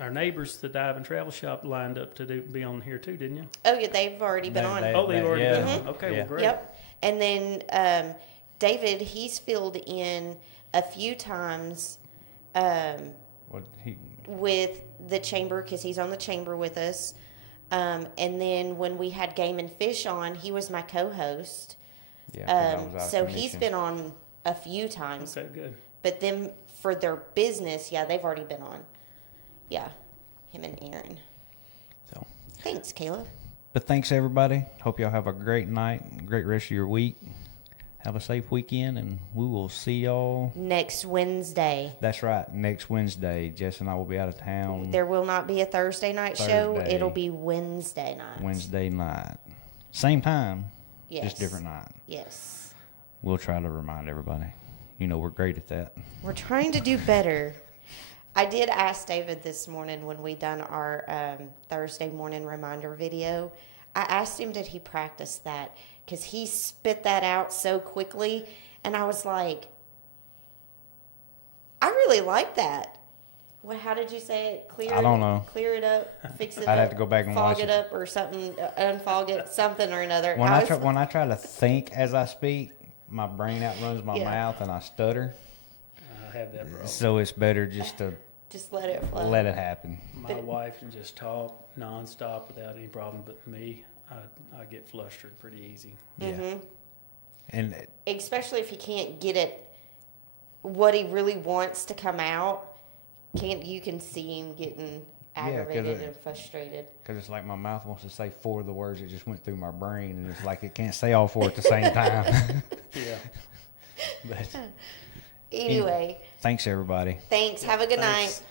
our neighbors, the Dive and Travel Shop, lined up to be on here too, didn't you? Oh, yeah, they've already been on. Oh, they've already yeah. been on. Okay, Yeah. well, great. Yep. And then David, he's filled in a few times What he? with the chamber because he's on the chamber with us. And then when we had Game and Fish on, he was my co-host. Yeah. 'cause I was out of So he's commission. been on a few times. Okay, good. But then for their business, yeah, they've already been on. Yeah, him and Aaron. So, Thanks, Caleb. but thanks everybody. Hope y'all have a great night, great rest of your week. Have a safe weekend, and we will see y'all. Next Wednesday. That's right. Next Wednesday, Jess and I will be out of town. There will not be a Thursday night show. Thursday. It'll be Wednesday night. Wednesday night, same time, Yes. just different night. Yes. We'll try to remind everybody. You know, we're great at that. We're trying to do better. I did ask David this morning when we done our Thursday morning reminder video. I asked him, did he practice that? Because he spit that out so quickly. And I was like, I really like that. Well, how did you say it? I don't know. Clear it up, fix it up. I'd have to go back and fog watch it it. up or something, unfog it, something or another. When I I was try, like- when I try to think as I speak, my brain outruns my Yeah. mouth and I stutter. I have that problem. So it's better just to just let it flow. let it happen. My wife can just talk nonstop without any problem, but me, I get flustered pretty easy. Yeah. And Especially if he can't get it, what he really wants to come out. You can see him getting 'cause aggravated it- and frustrated. because it's like my mouth wants to say four of the words that just went through my brain, and it's like it can't say all four at the same time. Yeah. But Anyway, thanks everybody. thanks. Have a good Thanks. night.